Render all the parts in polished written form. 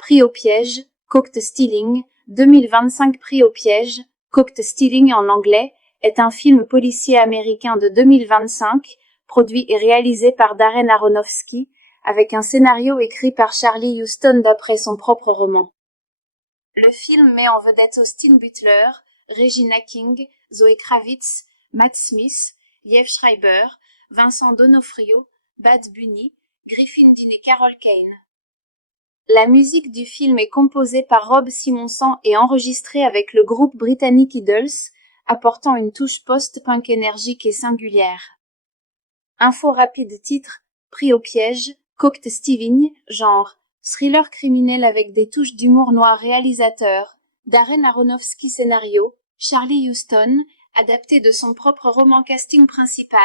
Prix au piège, Caught Stealing, 2025. Prix au piège, Caught Stealing en anglais, est un film policier américain de 2025, produit et réalisé par Darren Aronofsky, avec un scénario écrit par Charlie Huston d'après son propre roman. Le film met en vedette Austin Butler, Regina King, Zoe Kravitz, Matt Smith, Liev Schreiber, Vincent D'Onofrio, Bad Bunny, Griffin Dunne et Carol Kane. La musique du film est composée par Rob Simonson et enregistrée avec le groupe britannique Idols, apportant une touche post-punk énergique et singulière. Info rapide. Titre, Pris au piège, Caught Stealing, genre, thriller criminel avec des touches d'humour noir. Réalisateur, Darren Aronofsky. Scénario, Charlie Huston, adapté de son propre roman. Casting principal,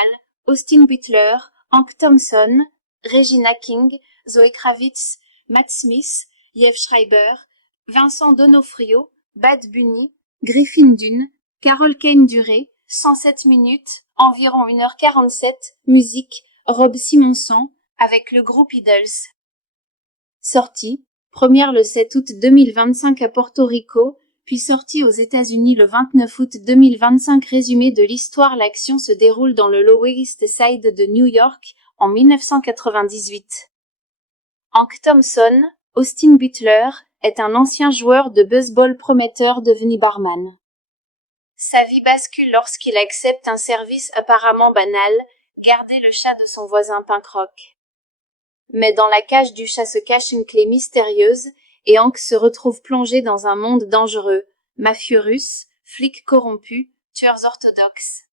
Austin Butler, Hank Thompson, Regina King, Zoe Kravitz, Matt Smith, Liev Schreiber, Vincent D'Onofrio, Bad Bunny, Griffin Dunne, Carol Kane. Durée, 107 minutes, environ 1h47, musique, Rob Simonson, avec le groupe Idols. Sortie, première le 7 août 2025 à Porto Rico, puis sortie aux États-Unis le 29 août 2025. Résumé de l'histoire. L'action se déroule dans le Lower East Side de New York, en 1998. Hank Thompson, Austin Butler, est un ancien joueur de baseball prometteur devenu barman. Sa vie bascule lorsqu'il accepte un service apparemment banal, garder le chat de son voisin punk rock. Mais dans la cage du chat se cache une clé mystérieuse, et Hank se retrouve plongé dans un monde dangereux, mafieux russe, flics corrompus, tueurs orthodoxes.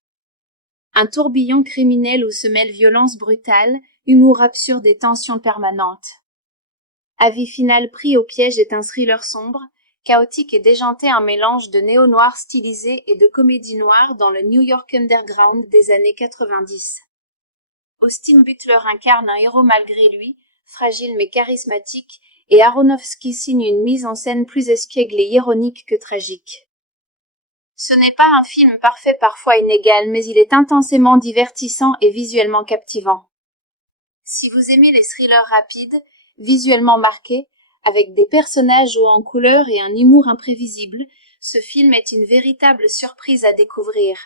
Un tourbillon criminel où se mêlent violence brutale, humour absurde et tension permanente. Avis final. Pris au piège est un thriller sombre, chaotique et déjanté, un mélange de néo-noir stylisé et de comédie noire dans le New York underground des années 90. Austin Butler incarne un héros malgré lui, fragile mais charismatique, et Aronofsky signe une mise en scène plus espiègle et ironique que tragique. Ce n'est pas un film parfait, parfois inégal, mais il est intensément divertissant et visuellement captivant. Si vous aimez les thrillers rapides, visuellement marqués, avec des personnages hauts en couleur et un humour imprévisible, ce film est une véritable surprise à découvrir.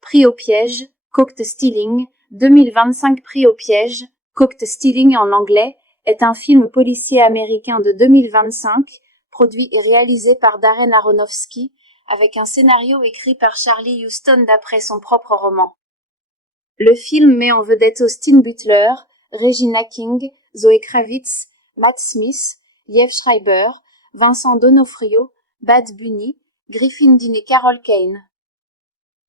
Prix au piège, Caught Stealing, 2025. Prix au piège, Caught Stealing en anglais, est un film policier américain de 2025, produit et réalisé par Darren Aronofsky, avec un scénario écrit par Charlie Huston d'après son propre roman. Le film met en vedette Austin Butler, Regina King, Zoe Kravitz, Matt Smith, Liev Schreiber, Vincent D'Onofrio, Bad Bunny, Griffin Dunne et Carol Kane.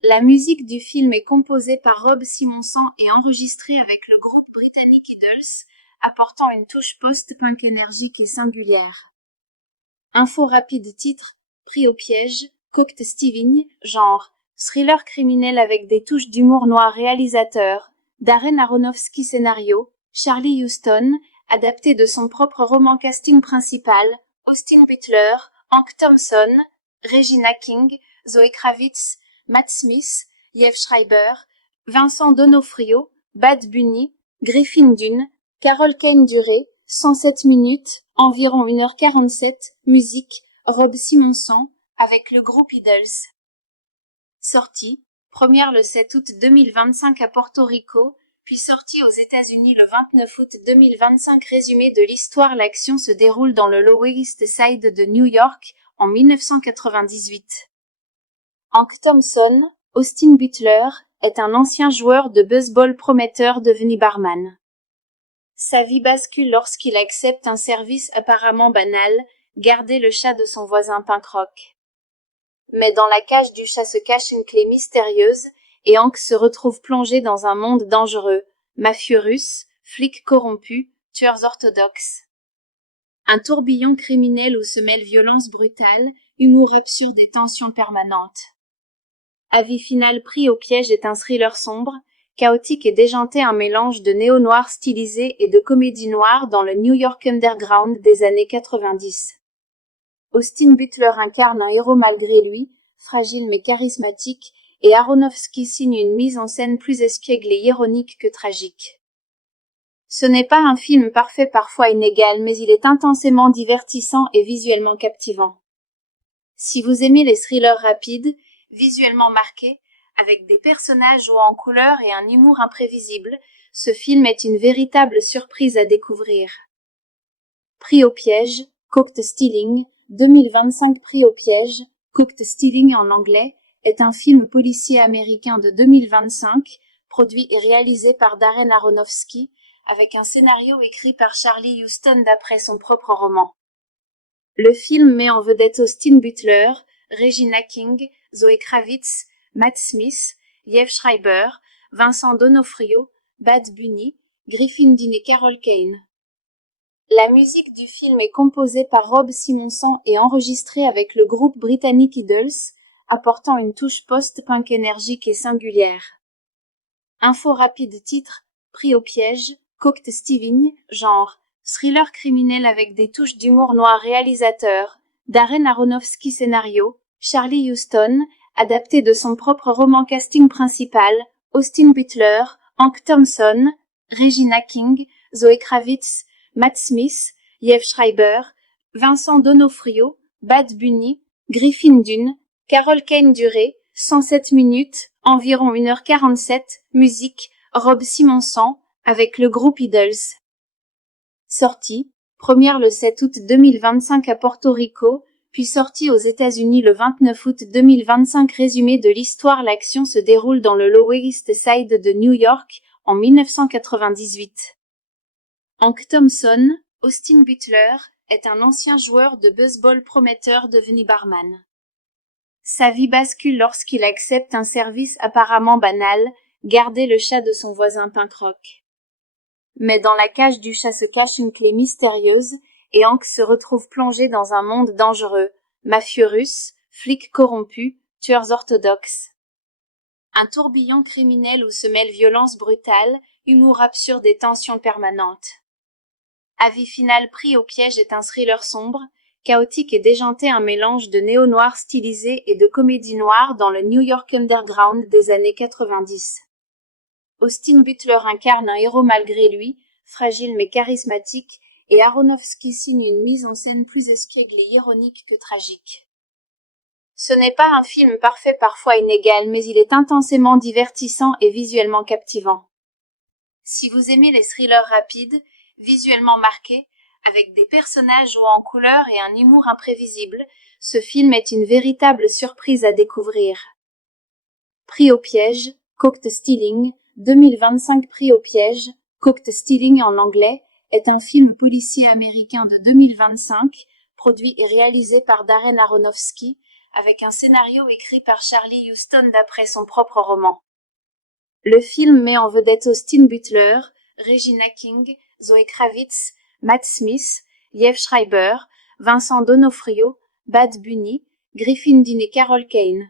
La musique du film est composée par Rob Simonson et enregistrée avec le groupe britannique Idols, apportant une touche post-punk énergique et singulière. Info rapide. Titre, Pris au piège, Caught Stealing, genre, thriller criminel avec des touches d'humour noir. Réalisateur, Darren Aronofsky. Scénario, Charlie Huston, adapté de son propre roman. Casting principal, Austin Butler, Hank Thompson, Regina King, Zoe Kravitz, Matt Smith, Liev Schreiber, Vincent D'Onofrio, Bad Bunny, Griffin Dunne, Carol Kane. Durée, 107 minutes, environ 1h47, musique, Rob Simonson, avec le groupe Idols. Sortie, première le 7 août 2025 à Porto Rico, puis sortie aux États-Unis le 29 août 2025. Résumé de l'histoire. L'action se déroule dans le Lower East Side de New York, en 1998. Hank Thompson, Austin Butler, est un ancien joueur de baseball prometteur devenu barman. Sa vie bascule lorsqu'il accepte un service apparemment banal, garder le chat de son voisin punk rock. Mais dans la cage du chat se cache une clé mystérieuse, et Hank se retrouve plongé dans un monde dangereux, mafieux russe, flics corrompus, tueurs orthodoxes. Un tourbillon criminel où se mêlent violence brutale, humour absurde et tension permanente. Avis final. Pris au piège est un thriller sombre, chaotique et déjanté, un mélange de néo-noir stylisé et de comédie noire dans le New York underground des années 90. Austin Butler incarne un héros malgré lui, fragile mais charismatique, et Aronofsky signe une mise en scène plus espiègle et ironique que tragique. Ce n'est pas un film parfait, parfois inégal, mais il est intensément divertissant et visuellement captivant. Si vous aimez les thrillers rapides, visuellement marqués, avec des personnages hauts en couleur et un humour imprévisible, ce film est une véritable surprise à découvrir. Pris au piège, Caught Stealing, 2025. Pris au piège, Caught Stealing en anglais, est un film policier américain de 2025, produit et réalisé par Darren Aronofsky, avec un scénario écrit par Charlie Huston d'après son propre roman. Le film met en vedette Austin Butler, Regina King, Zoe Kravitz, Matt Smith, Liev Schreiber, Vincent D'Onofrio, Bad Bunny, Griffin Dunne et Carol Kane. La musique du film est composée par Rob Simonson et enregistrée avec le groupe britannique Idols, apportant une touche post-punk énergique et singulière. Info rapide. Titre, Pris au piège, Caught Stealing, genre, thriller criminel avec des touches d'humour noir. Réalisateur, Darren Aronofsky. Scénario, Charlie Huston, adapté de son propre roman. Casting principal, Austin Butler, Hank Thompson, Regina King, Zoe Kravitz, Matt Smith, Liev Schreiber, Vincent D'Onofrio, Bad Bunny, Griffin Dunne, Carol Kane. Durée, 107 minutes, environ 1h47, musique, Rob Simonson, avec le groupe Idols. Sortie, première le 7 août 2025 à Porto Rico, puis sortie aux États-Unis le 29 août 2025. Résumé de l'histoire. L'action se déroule dans le Lower East Side de New York, en 1998. Hank Thompson, Austin Butler, est un ancien joueur de baseball prometteur devenu barman. Sa vie bascule lorsqu'il accepte un service apparemment banal, garder le chat de son voisin punk rock. Mais dans la cage du chat se cache une clé mystérieuse, et Hank se retrouve plongé dans un monde dangereux, mafieux russes, flics corrompus, tueurs orthodoxes. Un tourbillon criminel où se mêlent violence brutale, humour absurde et tension permanente. Avis final. Pris au piège est un thriller sombre, chaotique et déjanté, un mélange de néo-noir stylisé et de comédie noire dans le New York underground des années 90. Austin Butler incarne un héros malgré lui, fragile mais charismatique, et Aronofsky signe une mise en scène plus espiègle et ironique que tragique. Ce n'est pas un film parfait, parfois inégal, mais il est intensément divertissant et visuellement captivant. Si vous aimez les thrillers rapides, visuellement marqués, avec des personnages hauts en couleur et un humour imprévisible, ce film est une véritable surprise à découvrir. Pris au piège, Caught Stealing, 2025. Pris au piège, Caught Stealing en anglais, est un film policier américain de 2025, produit et réalisé par Darren Aronofsky, avec un scénario écrit par Charlie Huston d'après son propre roman. Le film met en vedette Austin Butler, Regina King, Zoe Kravitz, Matt Smith, Liev Schreiber, Vincent D'Onofrio, Bad Bunny, Griffin Dunne et Carol Kane.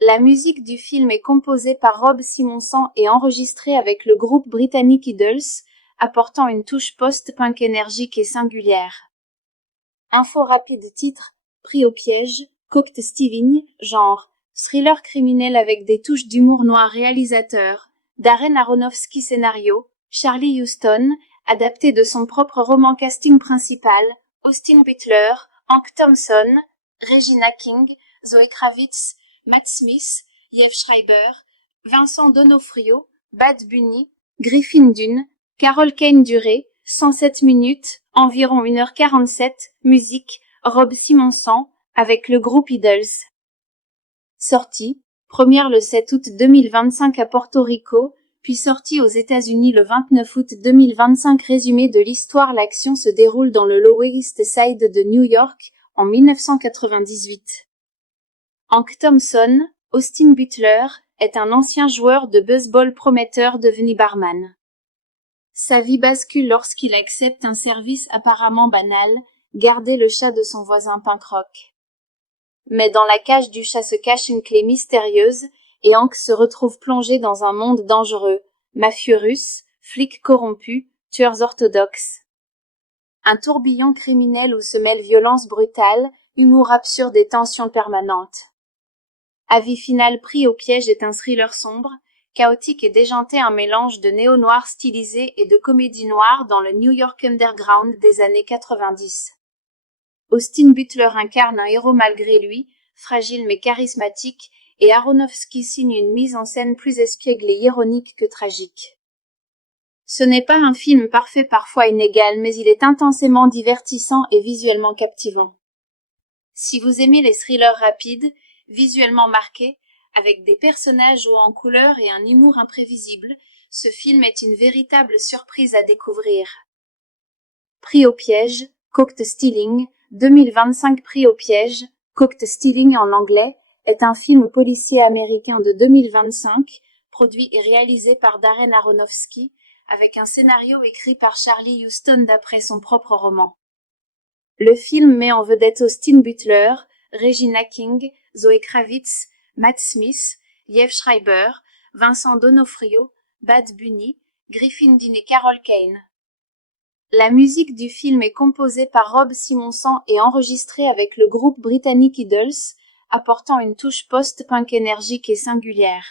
La musique du film est composée par Rob Simonson et enregistrée avec le groupe britannique Idols, apportant une touche post-punk énergique et singulière. Info rapide. Titre, Pris au piège, Caught Stealing, genre, thriller criminel avec des touches d'humour noir. Réalisateur, Darren Aronofsky. Scénario, Charlie Huston, adapté de son propre roman. Casting principal, Austin Butler, Hank Thompson, Regina King, Zoe Kravitz, Matt Smith, Liev Schreiber, Vincent D'Onofrio, Bad Bunny, Griffin Dunne, Carol Kane. Durée, 107 minutes, environ 1h47, musique, Rob Simonson, avec le groupe Idols. Sortie, première le 7 août 2025 à Porto Rico, puis sortie aux États-Unis le 29 août 2025. Résumé de l'histoire. L'action se déroule dans le Lower East Side de New York, en 1998. Hank Thompson, Austin Butler, est un ancien joueur de baseball prometteur devenu barman. Sa vie bascule lorsqu'il accepte un service apparemment banal, garder le chat de son voisin punk rock. Mais dans la cage du chat se cache une clé mystérieuse, et Hank se retrouve plongé dans un monde dangereux, mafieux russes, flics corrompus, tueurs orthodoxes. Un tourbillon criminel où se mêlent violence brutale, humour absurde et tension permanente. Avis final. Pris au piège est un thriller sombre, chaotique et déjanté, un mélange de néo-noir stylisé et de comédie noire dans le New York underground des années 90. Austin Butler incarne un héros malgré lui, fragile mais charismatique, et Aronofsky signe une mise en scène plus espiègle et ironique que tragique. Ce n'est pas un film parfait, parfois inégal, mais il est intensément divertissant et visuellement captivant. Si vous aimez les thrillers rapides, visuellement marqués, avec des personnages hauts en couleur et un humour imprévisible, ce film est une véritable surprise à découvrir. Pris au piège, Caught Stealing, 2025. Pris au piège, Caught Stealing en anglais, est un film policier américain de 2025, produit et réalisé par Darren Aronofsky, avec un scénario écrit par Charlie Huston d'après son propre roman. Le film met en vedette Austin Butler, Regina King, Zoe Kravitz, Matt Smith, Liev Schreiber, Vincent D'Onofrio, Bad Bunny, Griffin Dunne et Carol Kane. La musique du film est composée par Rob Simonson et enregistrée avec le groupe britannique Idols, apportant une touche post-punk énergique et singulière.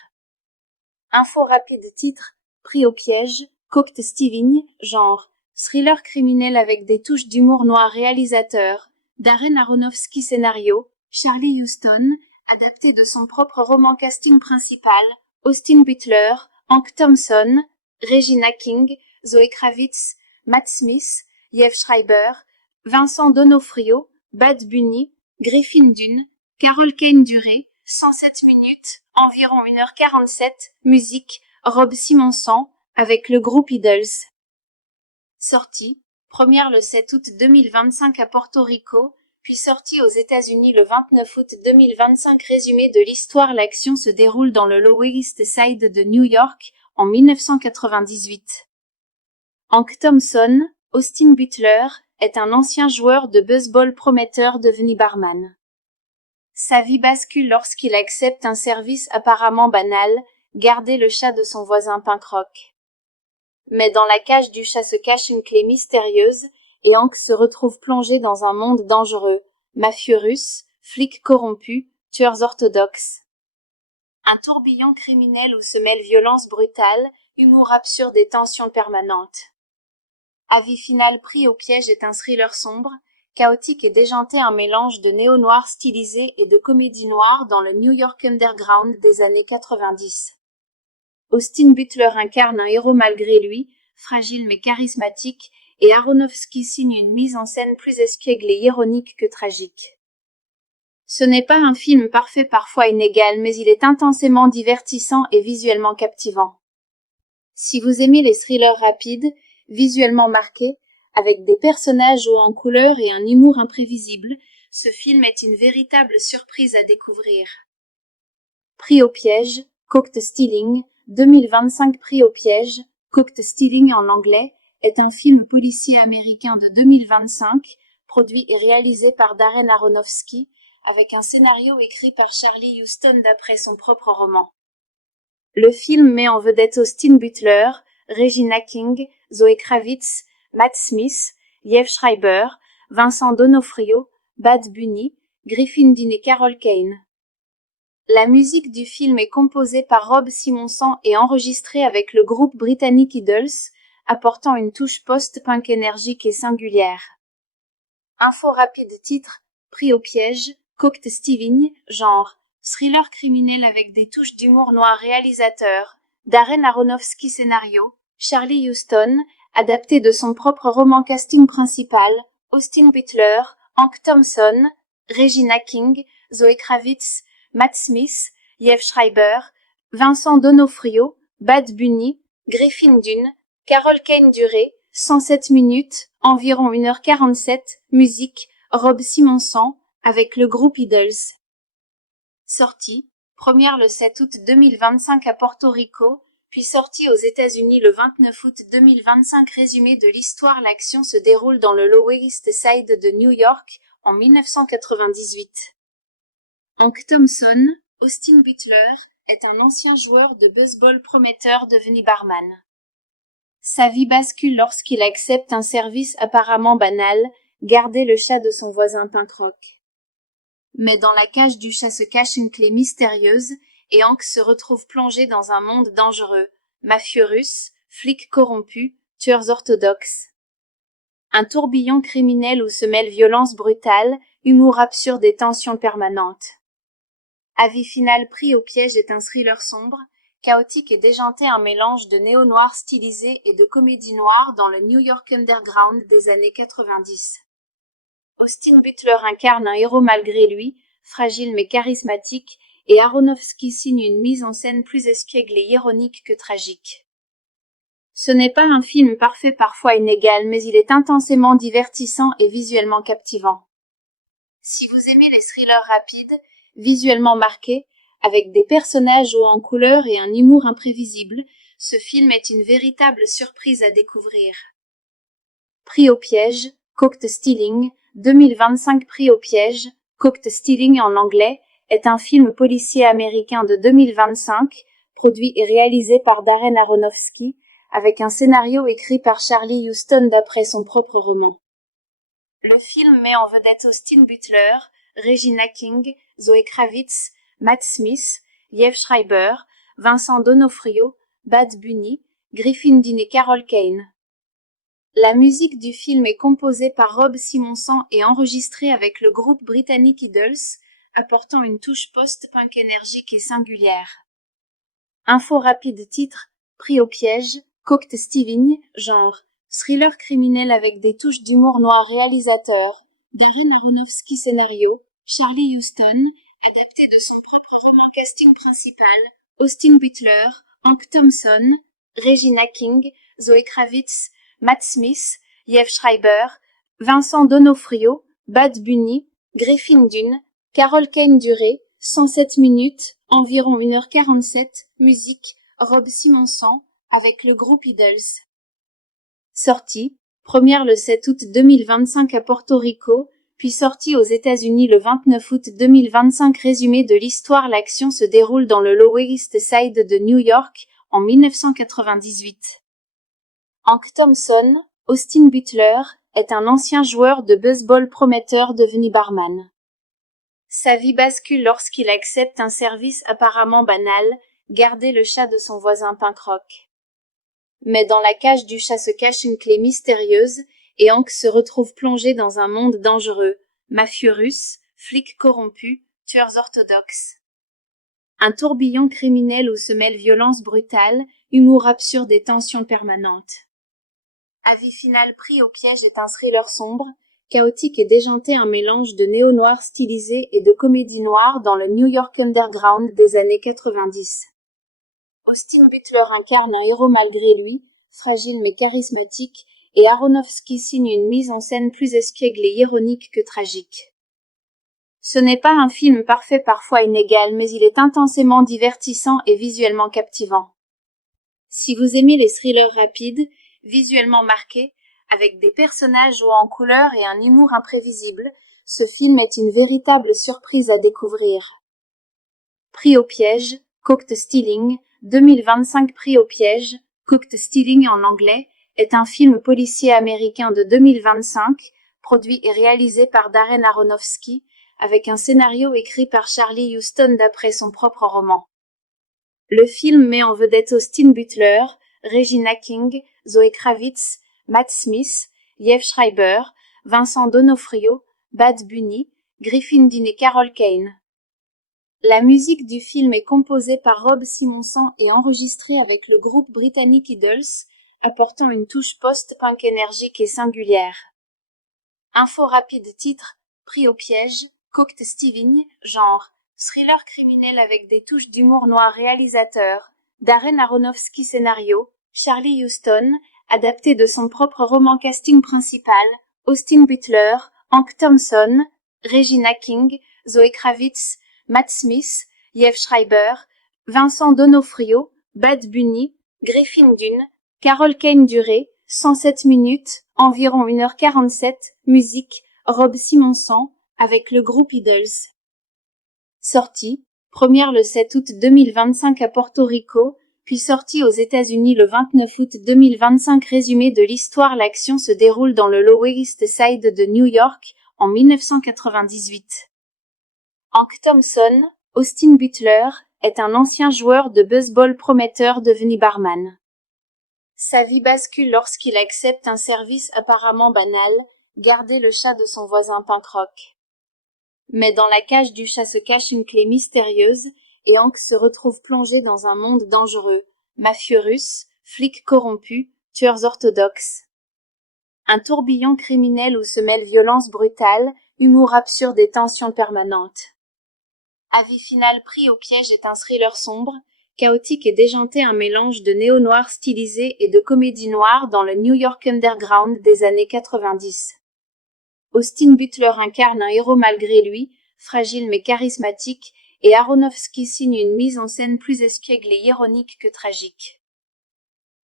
Info rapide. Titre, Pris au piège, Caught Stealing, genre, thriller criminel avec des touches d'humour noir. Réalisateur, Darren Aronofsky. Scénario, Charlie Huston, adapté de son propre roman. Casting principal, Austin Butler, Hank Thompson, Regina King, Zoe Kravitz, Matt Smith, Liev Schreiber, Vincent D'Onofrio, Bad Bunny, Griffin Dunne, Carol Kane. Durée, 107 minutes, environ 1h47, musique, Rob Simonson, avec le groupe Idols. Sortie, première le 7 août 2025 à Porto Rico, puis sortie aux États-Unis le 29 août 2025. Résumé de l'histoire. L'action se déroule dans le Lower East Side de New York, en 1998. Hank Thompson, Austin Butler, est un ancien joueur de baseball prometteur devenu barman. Sa vie bascule lorsqu'il accepte un service apparemment banal, garder le chat de son voisin punk rock. Mais dans la cage du chat se cache une clé mystérieuse, et Hank se retrouve plongé dans un monde dangereux, mafieux russes, flics corrompus, tueurs orthodoxes. Un tourbillon criminel où se mêlent violence brutale, humour absurde et tension permanente. Avis final. Pris au piège est un thriller sombre, chaotique et déjanté, un mélange de néo-noir stylisé et de comédie noire dans le New York underground des années 90. Austin Butler incarne un héros malgré lui, fragile mais charismatique, et Aronofsky signe une mise en scène plus espiègle et ironique que tragique. Ce n'est pas un film parfait, parfois inégal, mais il est intensément divertissant et visuellement captivant. Si vous aimez les thrillers rapides, visuellement marqués, avec des personnages hauts en couleur et un humour imprévisible, ce film est une véritable surprise à découvrir. Pris au piège, Caught Stealing, 2025. Pris au piège, Caught Stealing en anglais, est un film policier américain de 2025, produit et réalisé par Darren Aronofsky, avec un scénario écrit par Charlie Huston d'après son propre roman. Le film met en vedette Austin Butler, Regina King, Zoe Kravitz, Matt Smith, Liev Schreiber, Vincent D'Onofrio, Bad Bunny, Griffin Dunne et Carol Kane. La musique du film est composée par Rob Simonson et enregistrée avec le groupe britannique Idols, apportant une touche post-punk énergique et singulière. Info rapide. Titre, Pris au piège, Caught Stealing, genre, thriller criminel avec des touches d'humour noir. Réalisateur, Darren Aronofsky. Scénario, Charlie Huston, adapté de son propre roman. Casting principal, Austin Butler, Hank Thompson, Regina King, Zoe Kravitz, Matt Smith, Liev Schreiber, Vincent D'Onofrio, Bad Bunny, Griffin Dunne, Carol Kane. Durée, 107 minutes, environ 1h47, musique, Rob Simonson, avec le groupe Idols. Sortie, première le 7 août 2025 à Porto Rico, puis sortie aux États-Unis le 29 août 2025. Résumé de l'histoire. L'action se déroule dans le Lower East Side de New York, en 1998. Hank Thompson, Austin Butler, est un ancien joueur de baseball prometteur devenu barman. Sa vie bascule lorsqu'il accepte un service apparemment banal, garder le chat de son voisin punk rock. Mais dans la cage du chat se cache une clé mystérieuse, et Hank se retrouve plongé dans un monde dangereux, mafieux russe, flics corrompus, tueurs orthodoxes. Un tourbillon criminel où se mêlent violence brutale, humour absurde et tension permanente. Avis final pris au piège est un thriller sombre, chaotique et déjanté, un mélange de néo-noir stylisé et de comédie noire dans le New York underground des années 90. Austin Butler incarne un héros malgré lui, fragile mais charismatique, et Aronofsky signe une mise en scène plus espiègle et ironique que tragique. Ce n'est pas un film parfait, parfois inégal, mais il est intensément divertissant et visuellement captivant. Si vous aimez les thrillers rapides, visuellement marqués, avec des personnages hauts en couleur et un humour imprévisible, ce film est une véritable surprise à découvrir. Pris au piège, Caught Stealing, 2025. Pris au piège, Caught Stealing en anglais, est un film policier américain de 2025, produit et réalisé par Darren Aronofsky, avec un scénario écrit par Charlie Huston d'après son propre roman. Le film met en vedette Austin Butler, Regina King, Zoe Kravitz, Matt Smith, Liev Schreiber, Vincent D'Onofrio, Bad Bunny, Griffin Dunne et Carol Kane. La musique du film est composée par Rob Simonson et enregistrée avec le groupe britannique Idols, apportant une touche post-punk énergique et singulière. Info rapide. Titre, Pris au piège, Caught Stealing, genre, thriller criminel avec des touches d'humour noir. Réalisateur, Darren Aronofsky. Scénario, Charlie Huston, adapté de son propre roman. Casting principal, Austin Butler, Hank Thompson, Regina King, Zoe Kravitz, Matt Smith, Liev Schreiber, Vincent D'Onofrio, Bad Bunny, Griffin Dunne, Carol Kane. Durée, 107 minutes, environ 1h47, musique, Rob Simonson, avec le groupe Idols. Sortie, première le 7 août 2025 à Porto Rico, puis sortie aux États-Unis le 29 août 2025. Résumé de l'histoire. L'action se déroule dans le Lower East Side de New York, en 1998. Hank Thompson, Austin Butler, est un ancien joueur de baseball prometteur devenu barman. Sa vie bascule lorsqu'il accepte un service apparemment banal, garder le chat de son voisin punk rock. Mais dans la cage du chat se cache une clé mystérieuse, et Hank se retrouve plongé dans un monde dangereux, mafieux russe, flics corrompus, tueurs orthodoxes. Un tourbillon criminel où se mêlent violence brutale, humour absurde et tension permanente. Avis final pris au piège est un thriller sombre, chaotique et déjanté, un mélange de néo-noir stylisé et de comédie noire dans le New York underground des années 90. Austin Butler incarne un héros malgré lui, fragile mais charismatique, et Aronofsky signe une mise en scène plus espiègle et ironique que tragique. Ce n'est pas un film parfait, parfois inégal, mais il est intensément divertissant et visuellement captivant. Si vous aimez les thrillers rapides, visuellement marqués, avec des personnages hauts en couleur et un humour imprévisible, ce film est une véritable surprise à découvrir. Pris au piège, Caught Stealing, 2025. Pris au piège, Caught Stealing en anglais, est un film policier américain de 2025, produit et réalisé par Darren Aronofsky, avec un scénario écrit par Charlie Huston d'après son propre roman. Le film met en vedette Austin Butler, Regina King, Zoe Kravitz, Matt Smith, Liev Schreiber, Vincent D'Onofrio, Bad Bunny, Griffin Dunne et Carol Kane. La musique du film est composée par Rob Simonson et enregistrée avec le groupe britannique Idols, apportant une touche post-punk énergique et singulière. Info rapide. Titre, Pris au piège, Caught Stealing, genre, thriller criminel avec des touches d'humour noir. Réalisateur, Darren Aronofsky. Scénario, Charlie Huston, adapté de son propre roman. Casting principal, Austin Butler, Hank Thompson, Regina King, Zoe Kravitz, Matt Smith, Liev Schreiber, Vincent D'Onofrio, Bad Bunny, Griffin Dunne, Carol Kane. Durée, 107 minutes, environ 1h47, musique, Rob Simonson, avec le groupe Idols. Sortie, première le 7 août 2025 à Porto Rico, puis sortie aux États-Unis le 29 août 2025. Résumé de l'histoire. L'action se déroule dans le Lower East Side de New York, en 1998. Hank Thompson, Austin Butler, est un ancien joueur de baseball prometteur devenu barman. Sa vie bascule lorsqu'il accepte un service apparemment banal, garder le chat de son voisin punk rock. Mais dans la cage du chat se cache une clé mystérieuse, et Hank se retrouve plongé dans un monde dangereux, mafieux russes, flics corrompus, tueurs orthodoxes. Un tourbillon criminel où se mêlent violence brutale, humour absurde et tension permanente. Avis final pris au piège est un thriller sombre, chaotique et déjanté, un mélange de néo-noir stylisé et de comédie noire dans le New York underground des années 90. Austin Butler incarne un héros malgré lui, fragile mais charismatique, et Aronofsky signe une mise en scène plus espiègle et ironique que tragique.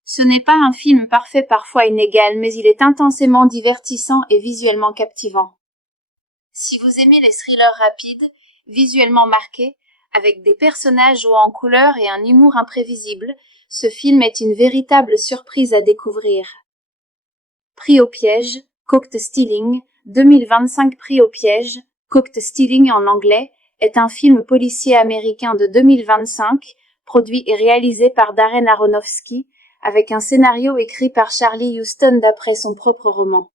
Ce n'est pas un film parfait, parfois inégal, mais il est intensément divertissant et visuellement captivant. Si vous aimez les thrillers rapides, visuellement marqués, avec des personnages hauts en couleur et un humour imprévisible, ce film est une véritable surprise à découvrir. Prix au piège, Caught Stealing, 2025. Prix au piège, Caught Stealing en anglais, est un film policier américain de 2025, produit et réalisé par Darren Aronofsky, avec un scénario écrit par Charlie Huston d'après son propre roman.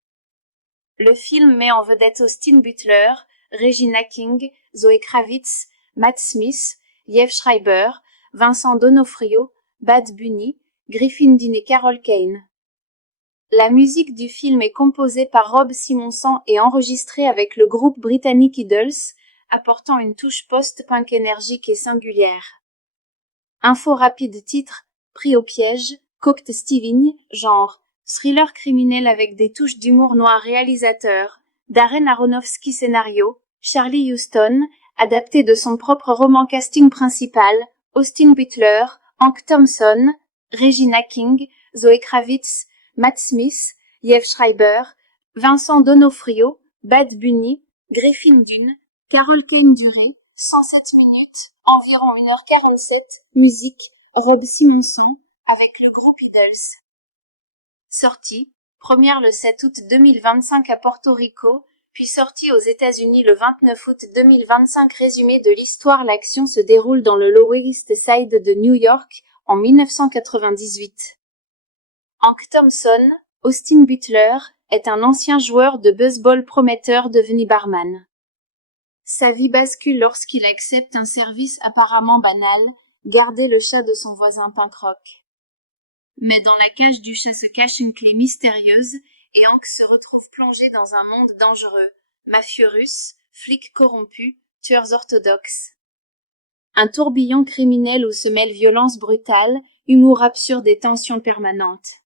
Le film met en vedette Austin Butler, Regina King, Zoe Kravitz, Matt Smith, Liev Schreiber, Vincent D'Onofrio, Bad Bunny, Griffin Dunne et Carol Kane. La musique du film est composée par Rob Simonson et enregistrée avec le groupe britannique Idols, apportant une touche post-punk énergique et singulière. Info rapide. Titre, Pris au piège, Caught Stealing, genre, thriller criminel avec des touches d'humour noir. Réalisateur, Darren Aronofsky. Scénario, Charlie Huston, adapté de son propre roman. Casting principal, Austin Butler, Hank Thompson, Regina King, Zoe Kravitz, Matt Smith, Liev Schreiber, Vincent D'Onofrio, Bad Bunny, Griffin Dunne, Carol Kane. Durée, 107 minutes, environ 1h47, musique, Rob Simonson, avec le groupe Idols. Sortie, première le 7 août 2025 à Porto Rico, puis sortie aux États-Unis le 29 août 2025. Résumé de l'histoire. L'action se déroule dans le Lower East Side de New York, en 1998. Hank Thompson, Austin Butler, est un ancien joueur de baseball prometteur devenu barman. Sa vie bascule lorsqu'il accepte un service apparemment banal, garder le chat de son voisin punk rock. Mais dans la cage du chat se cache une clé mystérieuse, et Hank se retrouve plongé dans un monde dangereux, mafieux russes, flics corrompus, tueurs orthodoxes. Un tourbillon criminel où se mêlent violence brutale, humour absurde et tension permanente.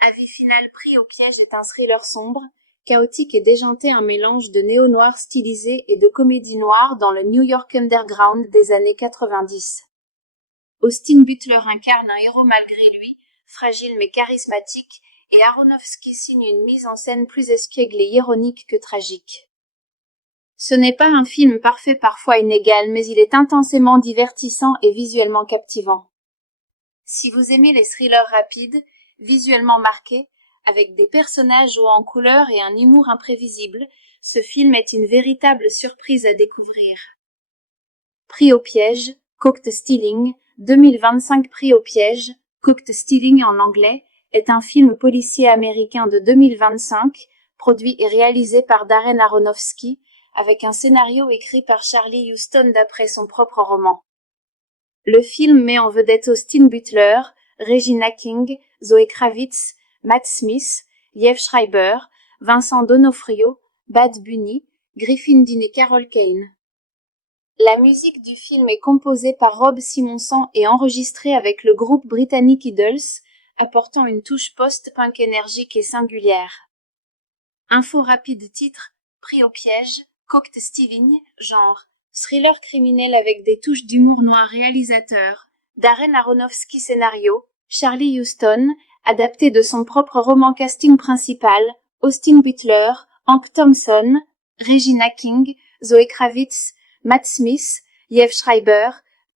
Avis final. Pris au piège est un thriller sombre, chaotique et déjanté, un mélange de néo-noir stylisé et de comédie noire dans le New York underground des années 90. Austin Butler incarne un héros malgré lui, fragile mais charismatique, et Aronofsky signe une mise en scène plus espiègle et ironique que tragique. Ce n'est pas un film parfait, parfois inégal, mais il est intensément divertissant et visuellement captivant. Si vous aimez les thrillers rapides, visuellement marqués, avec des personnages hauts en couleur et un humour imprévisible, ce film est une véritable surprise à découvrir. Prix au piège, Caught Stealing, 2025. Prix au piège, Caught Stealing en anglais, est un film policier américain de 2025, produit et réalisé par Darren Aronofsky, avec un scénario écrit par Charlie Huston d'après son propre roman. Le film met en vedette Austin Butler, Regina King, Zoe Kravitz, Matt Smith, Liev Schreiber, Vincent D'Onofrio, Bad Bunny, Griffin Dunne et Carol Kane. La musique du film est composée par Rob Simonson et enregistrée avec le groupe britannique Idols, apportant une touche post-punk énergique et singulière. Info rapide. Titre, Pris au piège, Caught Stealing, genre, thriller criminel avec des touches d'humour noir. Réalisateur, Darren Aronofsky. Scénario, Charlie Huston, adapté de son propre roman. Casting principal, Austin Butler, Hank Thompson, Regina King, Zoe Kravitz, Matt Smith, Liev Schreiber,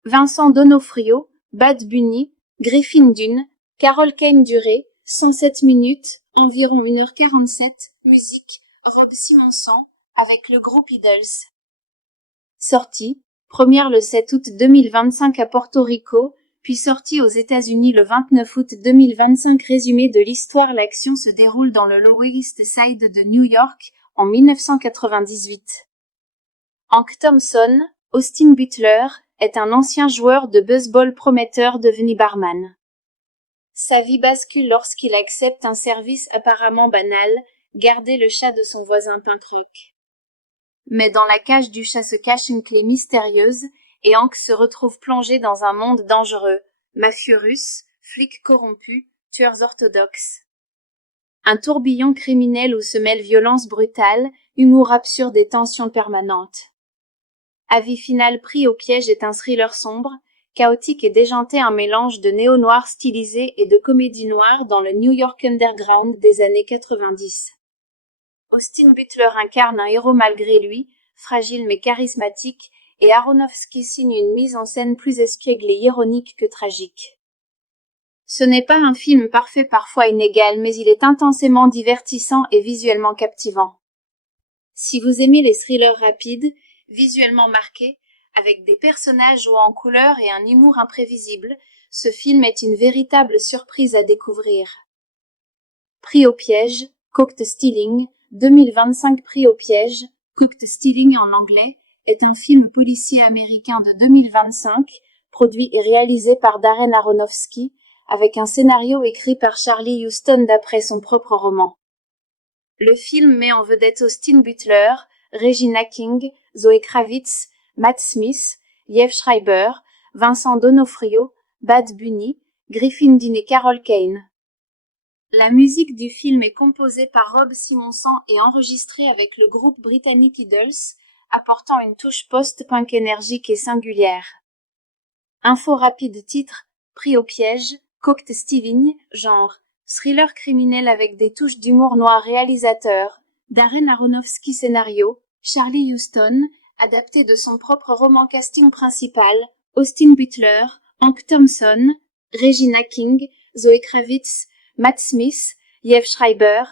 Vincent D'Onofrio, Bad Bunny, Griffin Dunne, Carol Kane. Durée, 107 minutes, environ 1h47, musique, Rob Simonson, avec le groupe Idols. Sortie, Première le 7 août 2025 à Porto Rico, puis sortie aux États-Unis le 29 août 2025. Résumé de l'histoire. L'action se déroule dans le Lower East Side de New York, en 1998. Hank Thompson, Austin Butler, est un ancien joueur de baseball prometteur devenu barman. Sa vie bascule lorsqu'il accepte un service apparemment banal, garder le chat de son voisin punk-rock. Mais dans la cage du chat se cache une clé mystérieuse, et Hank se retrouve plongé dans un monde dangereux, mafieux russes, flics corrompus, tueurs orthodoxes. Un tourbillon criminel où se mêlent violence brutale, humour absurde et tension permanente. Avis final. Pris au piège est un thriller sombre, chaotique et déjanté, un mélange de néo-noir stylisé et de comédie noire dans le New York underground des années 90. Austin Butler incarne un héros malgré lui, fragile mais charismatique, et Aronofsky signe une mise en scène plus espiègle et ironique que tragique. Ce n'est pas un film parfait, parfois inégal, mais il est intensément divertissant et visuellement captivant. Si vous aimez les thrillers rapides, visuellement marqués, avec des personnages hauts en couleur et un humour imprévisible, ce film est une véritable surprise à découvrir. Pris au piège, Caught Stealing, 2025. Pris au piège, Caught Stealing en anglais, est un film policier américain de 2025, produit et réalisé par Darren Aronofsky, avec un scénario écrit par Charlie Huston d'après son propre roman. Le film met en vedette Austin Butler, Regina King, Zoe Kravitz, Matt Smith, Liev Schreiber, Vincent D'Onofrio, Bad Bunny, Griffin Dunne et Carol Kane. La musique du film est composée par Rob Simonson et enregistrée avec le groupe britannique Idols, apportant une touche post-punk énergique et singulière. Info rapide. Titre, Pris au piège, Caught Stealing, genre, thriller criminel avec des touches d'humour noir. Réalisateur, Darren Aronofsky. Scénario, Charlie Huston, adapté de son propre roman. Casting principal, Austin Butler, Hank Thompson, Regina King, Zoe Kravitz, Matt Smith, Liev Schreiber,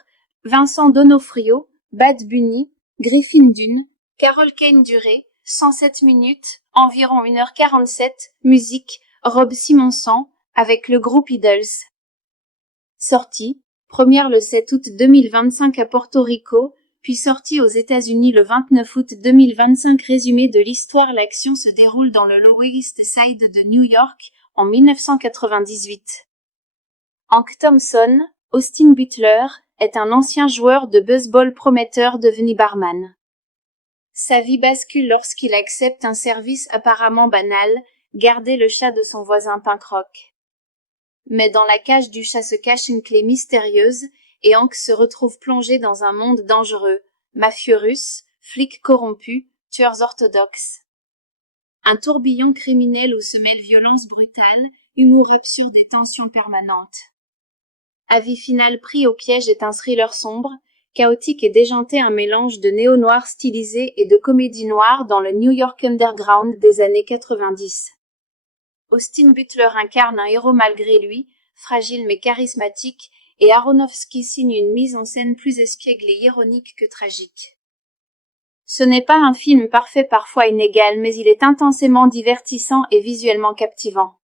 Vincent D'Onofrio, Bad Bunny, Griffin Dunne, Carol Kane. Durée, 107 minutes, environ 1h47, musique, Rob Simonson, avec le groupe Idols. Sortie, première le 7 août 2025 à Porto Rico, puis sortie aux États-Unis le 29 août 2025. Résumé de l'histoire. L'action se déroule dans le Lower East Side de New York, en 1998. Hank Thompson, Austin Butler, est un ancien joueur de baseball prometteur devenu barman. Sa vie bascule lorsqu'il accepte un service apparemment banal, garder le chat de son voisin punk-rock. Mais dans la cage du chat se cache une clé mystérieuse, et Hank se retrouve plongé dans un monde dangereux, mafieux russes, flics corrompus, tueurs orthodoxes. Un tourbillon criminel où se mêlent violence brutale, humour absurde et tension permanente. Avis final. Pris au piège est un thriller sombre, chaotique et déjanté, un mélange de néo-noir stylisé et de comédie noire dans le New York underground des années 90. Austin Butler incarne un héros malgré lui, fragile mais charismatique, et Aronofsky signe une mise en scène plus espiègle et ironique que tragique. Ce n'est pas un film parfait, parfois inégal, mais il est intensément divertissant et visuellement captivant.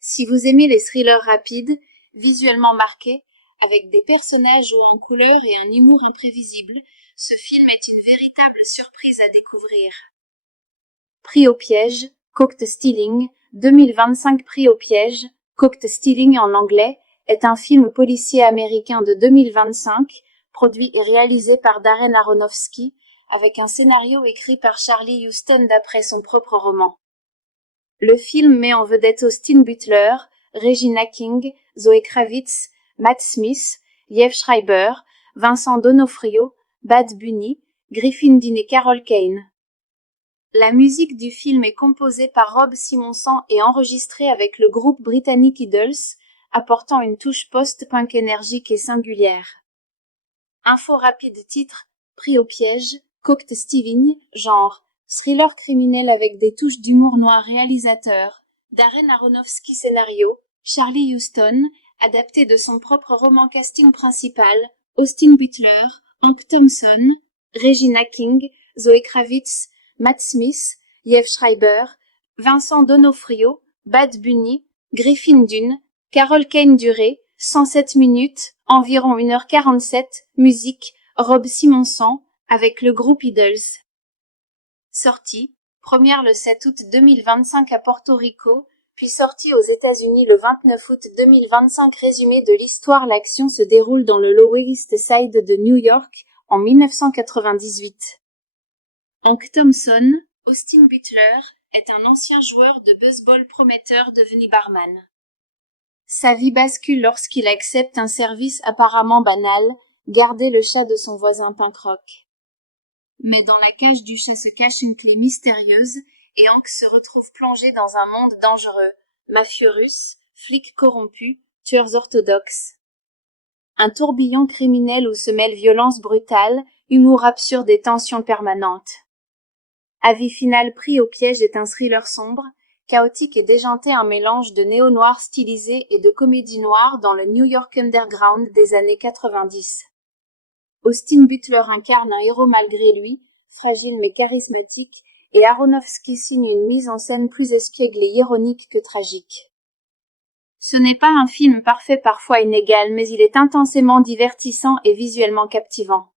Si vous aimez les thrillers rapides, visuellement marqués, avec des personnages hauts en couleur et un humour imprévisible, ce film est une véritable surprise à découvrir. Pris au piège, Caught Stealing, 2025. Pris au piège, Caught Stealing en anglais, est un film policier américain de 2025, produit et réalisé par Darren Aronofsky, avec un scénario écrit par Charlie Huston d'après son propre roman. Le film met en vedette Austin Butler, Regina King, Zoe Kravitz, Matt Smith, Liev Schreiber, Vincent D'Onofrio, Bad Bunny, Griffin Dunne et Carol Kane. La musique du film est composée par Rob Simonson et enregistrée avec le groupe britannique Idols, apportant une touche post-punk énergique et singulière. Info rapide. Titre, Pris au piège, Caught Stealing, genre, thriller criminel avec des touches d'humour noir. Réalisateur, Darren Aronofsky. Scénario, Charlie Huston, adapté de son propre roman. Casting principal, Austin Butler, Hank Thompson, Regina King, Zoe Kravitz, Matt Smith, Liev Schreiber, Vincent D'Onofrio, Bad Bunny, Griffin Dunne, Carol Kane Durée, 107 minutes, environ 1h47, musique, Rob Simonson, avec le groupe Idols. Sortie, première le 7 août 2025 à Porto Rico, puis sortie aux États-Unis le 29 août 2025. Résumé de l'histoire. L'action se déroule dans le Lower East Side de New York, en 1998. Hank Thompson, Austin Butler, est un ancien joueur de baseball prometteur devenu barman. Sa vie bascule lorsqu'il accepte un service apparemment banal, garder le chat de son voisin punk rock. Mais dans la cage du chat se cache une clé mystérieuse, et Hank se retrouve plongé dans un monde dangereux, mafieux russe, flics corrompus, tueurs orthodoxes. Un tourbillon criminel où se mêlent violence brutale, humour absurde et tension permanente. Avis final. Pris au piège est un thriller sombre, chaotique et déjanté, un mélange de néo-noir stylisé et de comédie noire dans le New York underground des années 90. Austin Butler incarne un héros malgré lui, fragile mais charismatique, et Aronofsky signe une mise en scène plus espiègle et ironique que tragique. Ce n'est pas un film parfait, parfois inégal, mais il est intensément divertissant et visuellement captivant.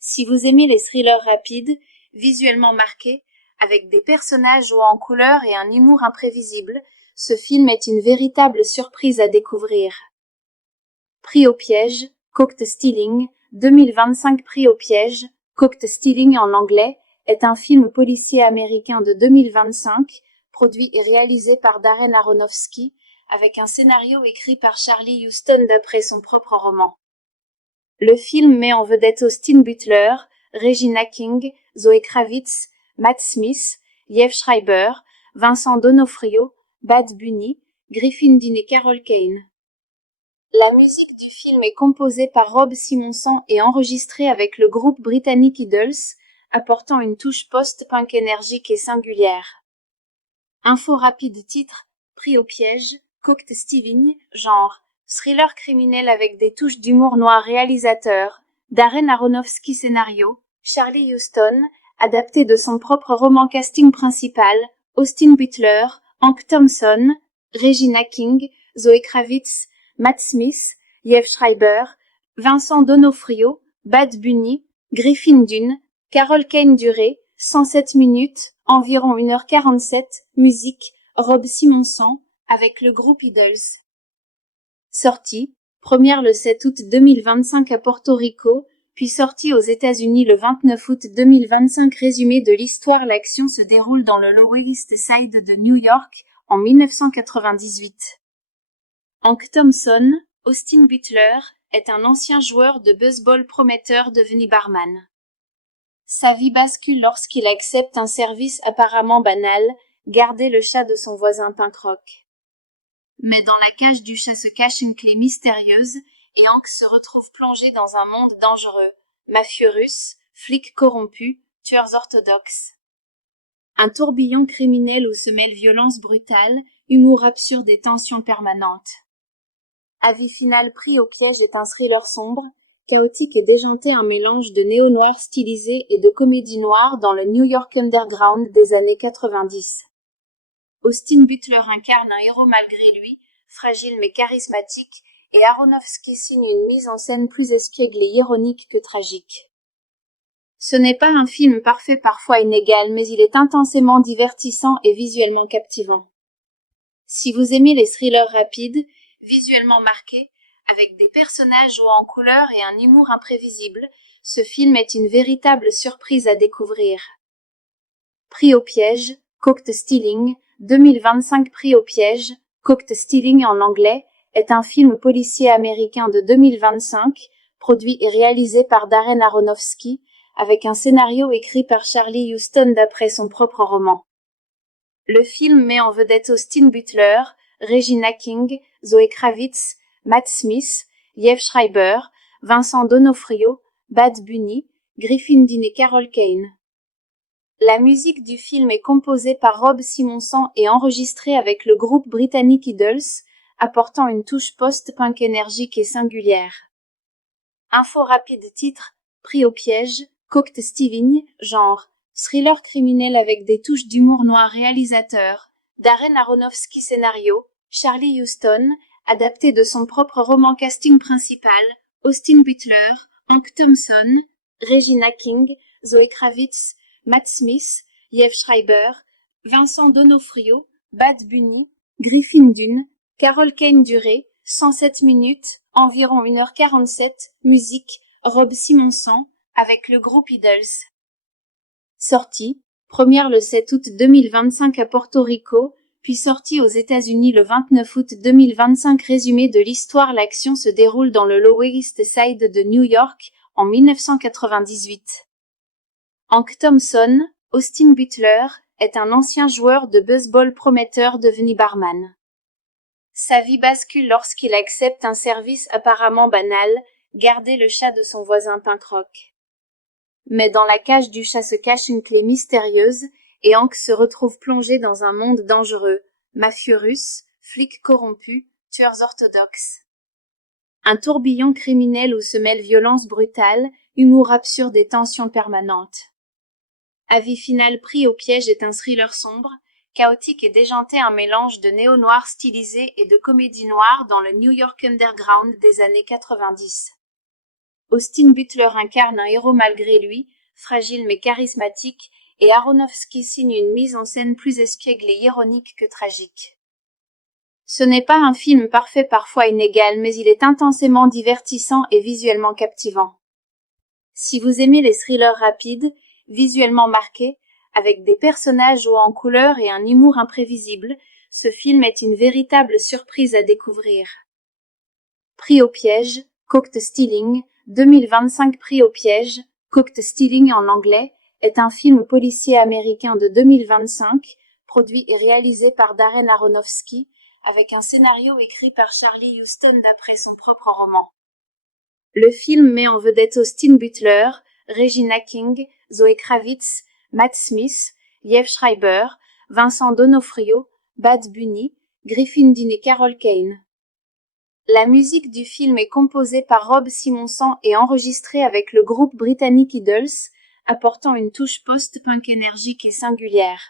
Si vous aimez les thrillers rapides, visuellement marqués, avec des personnages hauts en couleur et un humour imprévisible, ce film est une véritable surprise à découvrir. Pris au piège, Caught Stealing, 2025. Pris au piège, Caught Stealing en anglais, est un film policier américain de 2025, produit et réalisé par Darren Aronofsky, avec un scénario écrit par Charlie Huston d'après son propre roman. Le film met en vedette Austin Butler, Regina King, Zoe Kravitz, Matt Smith, Liev Schreiber, Vincent D'Onofrio, Bad Bunny, Griffin Dunne et Carol Kane. La musique du film est composée par Rob Simonson et enregistrée avec le groupe britannique Idols, apportant une touche post-punk énergique et singulière. Info rapide. Titre, Pris au piège, Caught Stealing, genre, thriller criminel avec des touches d'humour noir. Réalisateur, Darren Aronofsky. Scénario, Charlie Huston, adapté de son propre roman. Casting principal, Austin Butler, Hank Thompson, Regina King, Zoe Kravitz, Matt Smith, Liev Schreiber, Vincent D'Onofrio, Bad Bunny, Griffin Dunne, Carol Kane Durée, 107 minutes, environ 1h47, musique, Rob Simonson, avec le groupe Idols. Sortie, première le 7 août 2025 à Porto Rico, puis sortie aux États-Unis le 29 août 2025. Résumé de l'histoire. L'action se déroule dans le Lower East Side de New York, en 1998. Hank Thompson, Austin Butler, est un ancien joueur de baseball prometteur devenu barman. Sa vie bascule lorsqu'il accepte un service apparemment banal, garder le chat de son voisin punk rock. Mais dans la cage du chat se cache une clé mystérieuse, et Hank se retrouve plongé dans un monde dangereux, mafieux russe, flics corrompus, tueurs orthodoxes. Un tourbillon criminel où se mêlent violence brutale, humour absurde et tension permanente. Avis final. Pris au piège est un thriller sombre, chaotique et déjanté, un mélange de néo-noir stylisé et de comédie noire dans le New York underground des années 90. Austin Butler incarne un héros malgré lui, fragile mais charismatique, et Aronofsky signe une mise en scène plus espiègle et ironique que tragique. Ce n'est pas un film parfait, parfois inégal, mais il est intensément divertissant et visuellement captivant. Si vous aimez les thrillers rapides, visuellement marqués, avec des personnages hauts en couleur et un humour imprévisible, ce film est une véritable surprise à découvrir. Pris au piège, Caught Stealing, 2025. Pris au piège, Caught Stealing en anglais, est un film policier américain de 2025, produit et réalisé par Darren Aronofsky, avec un scénario écrit par Charlie Huston d'après son propre roman. Le film met en vedette Austin Butler, Regina King, Zoe Kravitz, Matt Smith, Liev Schreiber, Vincent D'Onofrio, Bad Bunny, Griffin Dunne et Carol Kane. La musique du film est composée par Rob Simonson et enregistrée avec le groupe britannique Idols, apportant une touche post-punk énergique et singulière. Info rapide. Titre, Pris au piège, Caught Stealing, genre, Thriller criminel avec des touches d'humour noir. Réalisateur Darren Aronofsky. Scénario Charlie Huston, adapté de son propre roman. Casting principal Austin Butler, Hank Thompson, Regina King, Zoe Kravitz, Matt Smith, Liev Schreiber, Vincent D'Onofrio, Bad Bunny, Griffin Dunne, Carol Kane. Durée 107 minutes, environ 1h47, musique Rob Simonson, avec le groupe Idols. Sortie, première le 7 août 2025 à Porto Rico, puis sortie aux États-Unis le 29 août 2025. Résumé de l'histoire. L'action se déroule dans le Lower East Side de New York, en 1998. Hank Thompson, Austin Butler, est un ancien joueur de baseball prometteur devenu barman. Sa vie bascule lorsqu'il accepte un service apparemment banal, garder le chat de son voisin punk-rock. Mais dans la cage du chat se cache une clé mystérieuse, et Hank se retrouve plongé dans un monde dangereux, mafieux russe, flics corrompus, tueurs orthodoxes. Un tourbillon criminel où se mêlent violence brutale, humour absurde et tension permanente. Avis final. Pris au piège est un thriller sombre, chaotique et déjanté, un mélange de néo-noir stylisé et de comédie noire dans le New York underground des années 90. Austin Butler incarne un héros malgré lui, fragile mais charismatique, et Aronofsky signe une mise en scène plus espiègle et ironique que tragique. Ce n'est pas un film parfait, parfois inégal, mais il est intensément divertissant et visuellement captivant. Si vous aimez les thrillers rapides, visuellement marqués, avec des personnages hauts en couleur et un humour imprévisible, ce film est une véritable surprise à découvrir. Pris au piège, Caught Stealing, 2025. Pris au piège, Caught Stealing en anglais, est un film policier américain de 2025, produit et réalisé par Darren Aronofsky, avec un scénario écrit par Charlie Huston d'après son propre roman. Le film met en vedette Austin Butler, Regina King, Zoe Kravitz, Matt Smith, Liev Schreiber, Vincent D'Onofrio, Bad Bunny, Griffin Dunne et Carol Kane. La musique du film est composée par Rob Simonson et enregistrée avec le groupe britannique Idols, apportant une touche post-punk énergique et singulière.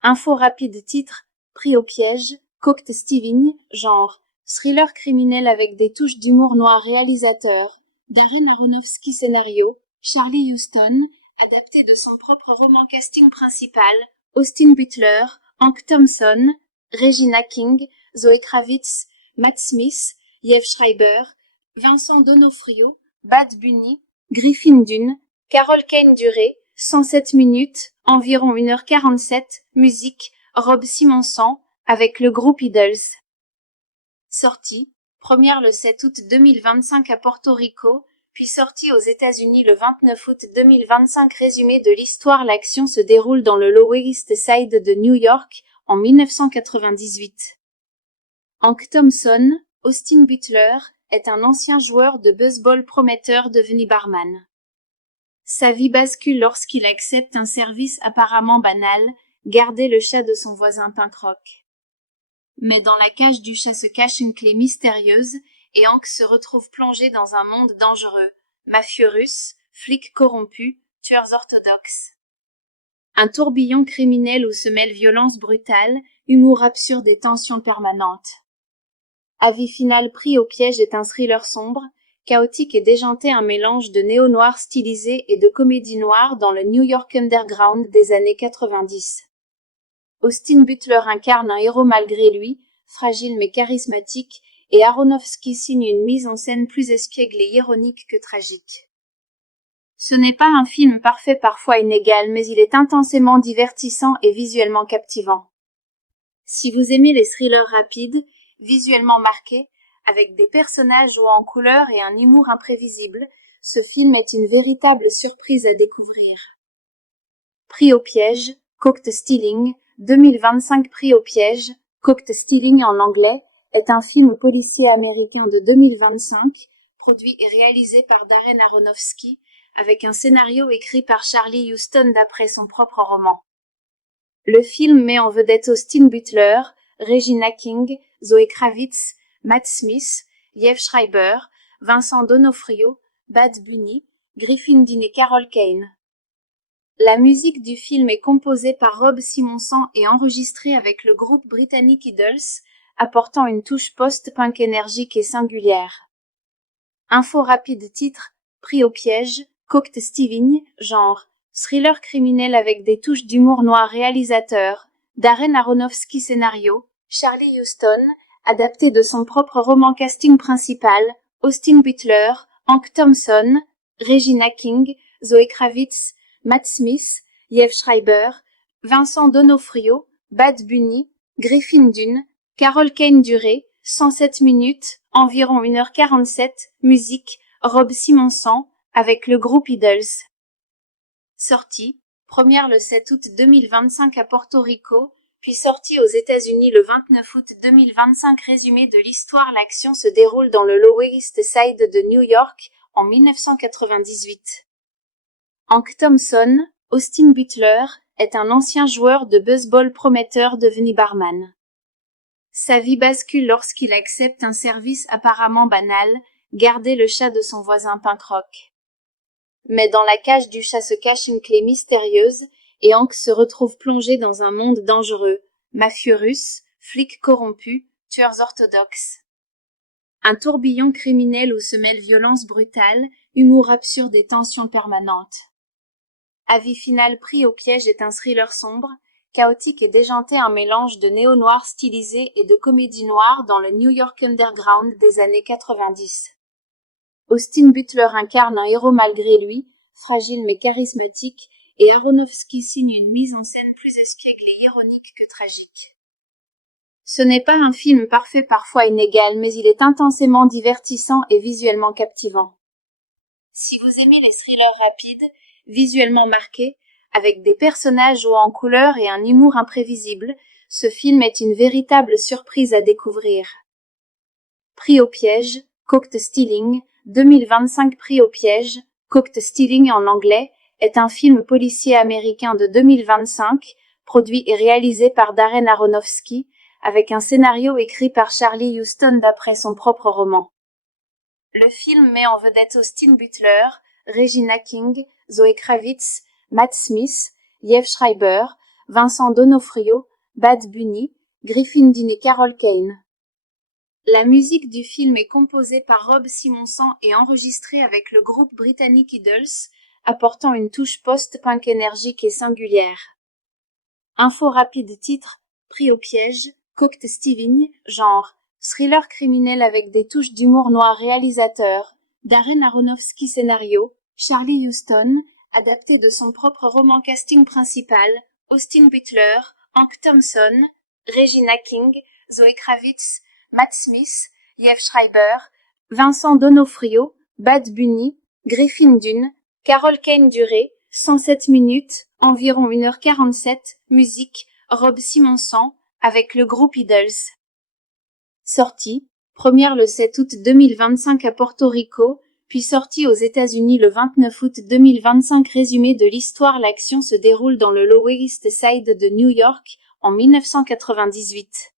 Info rapide. Titre, Pris au piège, Caught Stealing, genre, thriller criminel avec des touches d'humour noir. Réalisateur, Darren Aronofsky. Scénario, Charlie Huston, adapté de son propre roman. Casting principal, Austin Butler, Hank Thompson, Regina King, Zoe Kravitz, Matt Smith, Liev Schreiber, Vincent D'Onofrio, Bad Bunny, Griffin Dunne, Carol Kane. Durée, 107 minutes, environ 1h47, musique, Rob Simonson, avec le groupe Idols. Sortie, première le 7 août 2025 à Porto Rico, puis sortie aux États-Unis le 29 août 2025. Résumé de l'histoire. L'action se déroule dans le Lower East Side de New York, en 1998. Hank Thompson, Austin Butler, est un ancien joueur de baseball prometteur devenu barman. Sa vie bascule lorsqu'il accepte un service apparemment banal, garder le chat de son voisin punk-rock. Mais dans la cage du chat se cache une clé mystérieuse, et Hank se retrouve plongé dans un monde dangereux, mafieux russe, flics corrompus, tueurs orthodoxes. Un tourbillon criminel où se mêlent violence brutale, humour absurde et tension permanente. Avis final. Pris au piège est un thriller sombre, chaotique et déjanté, un mélange de néo-noir stylisé et de comédie noire dans le New York underground des années 90. Austin Butler incarne un héros malgré lui, fragile mais charismatique, et Aronofsky signe une mise en scène plus espiègle et ironique que tragique. Ce n'est pas un film parfait, parfois inégal, mais il est intensément divertissant et visuellement captivant. Si vous aimez les thrillers rapides, visuellement marqués, avec des personnages hauts en couleur et un humour imprévisible, ce film est une véritable surprise à découvrir. Pris au piège, Caught Stealing, 2025. Pris au piège, Caught Stealing en anglais, est un film policier américain de 2025, produit et réalisé par Darren Aronofsky, avec un scénario écrit par Charlie Huston d'après son propre roman. Le film met en vedette Austin Butler, Regina King, Zoe Kravitz, Matt Smith, Liev Schreiber, Vincent D'Onofrio, Bad Bunny, Griffin Dunne et Carol Kane. La musique du film est composée par Rob Simonson et enregistrée avec le groupe britannique Idols, apportant une touche post-punk énergique et singulière. Info rapide titre, pris au piège, Cocktail Stealing, genre, thriller criminel avec des touches d'humour noir réalisateur, Darren Aronofsky scénario, Charlie Huston, adapté de son propre roman casting principal, Austin Butler, Hank Thompson, Regina King, Zoe Kravitz, Matt Smith, Liev Schreiber, Vincent D'Onofrio, Bad Bunny, Griffin Dunne, Carol Kane Duré, 107 minutes, environ 1h47, musique, Rob Simonson, avec le groupe Idols. Sortie, première le 7 août 2025 à Porto Rico, puis sortie aux États-Unis le 29 août 2025. Résumé de l'histoire. L'action se déroule dans le Lower East Side de New York, en 1998. Hank Thompson, Austin Butler, est un ancien joueur de baseball prometteur devenu barman. Sa vie bascule lorsqu'il accepte un service apparemment banal, garder le chat de son voisin punk rock. Mais dans la cage du chat se cache une clé mystérieuse, et Hank se retrouve plongé dans un monde dangereux, mafieux russe, flics corrompus, tueurs orthodoxes. Un tourbillon criminel où se mêlent violence brutale, humour absurde et tension permanente. Avis final, pris au piège est un thriller sombre, chaotique et déjanté, un mélange de néo-noir stylisé et de comédie noire dans le New York underground des années 90. Austin Butler incarne un héros malgré lui, fragile mais charismatique, et Aronofsky signe une mise en scène plus espiègle et ironique que tragique. Ce n'est pas un film parfait, parfois inégal, mais il est intensément divertissant et visuellement captivant. Si vous aimez les thrillers rapides, visuellement marqués, avec des personnages hauts en couleur et un humour imprévisible, ce film est une véritable surprise à découvrir. Pris au piège, Cocktail Stealing, 2025. Pris au piège, Cocktail Stealing en anglais, est un film policier américain de 2025, produit et réalisé par Darren Aronofsky, avec un scénario écrit par Charlie Huston d'après son propre roman. Le film met en vedette Austin Butler, Regina King, Zoe Kravitz, Matt Smith, Liev Schreiber, Vincent D'Onofrio, Bad Bunny, Griffin Dunne et Carol Kane. La musique du film est composée par Rob Simonson et enregistrée avec le groupe britannique Idols, apportant une touche post-punk énergique et singulière. Info rapide titre, pris au piège, Cocktail Stealing, genre, thriller criminel avec des touches d'humour noir réalisateur, Darren Aronofsky scénario, Charlie Huston, adapté de son propre roman casting principal, Austin Butler, Hank Thompson, Regina King, Zoe Kravitz, Matt Smith, Liev Schreiber, Vincent D'Onofrio, Bad Bunny, Griffin Dunne, Carol Kane Duré, 107 minutes, environ 1h47, musique, Rob Simonson, avec le groupe Idols. Sortie, première le 7 août 2025 à Porto Rico, puis sortie aux États-Unis le 29 août 2025. Résumé de l'histoire. L'action se déroule dans le Lower East Side de New York, en 1998.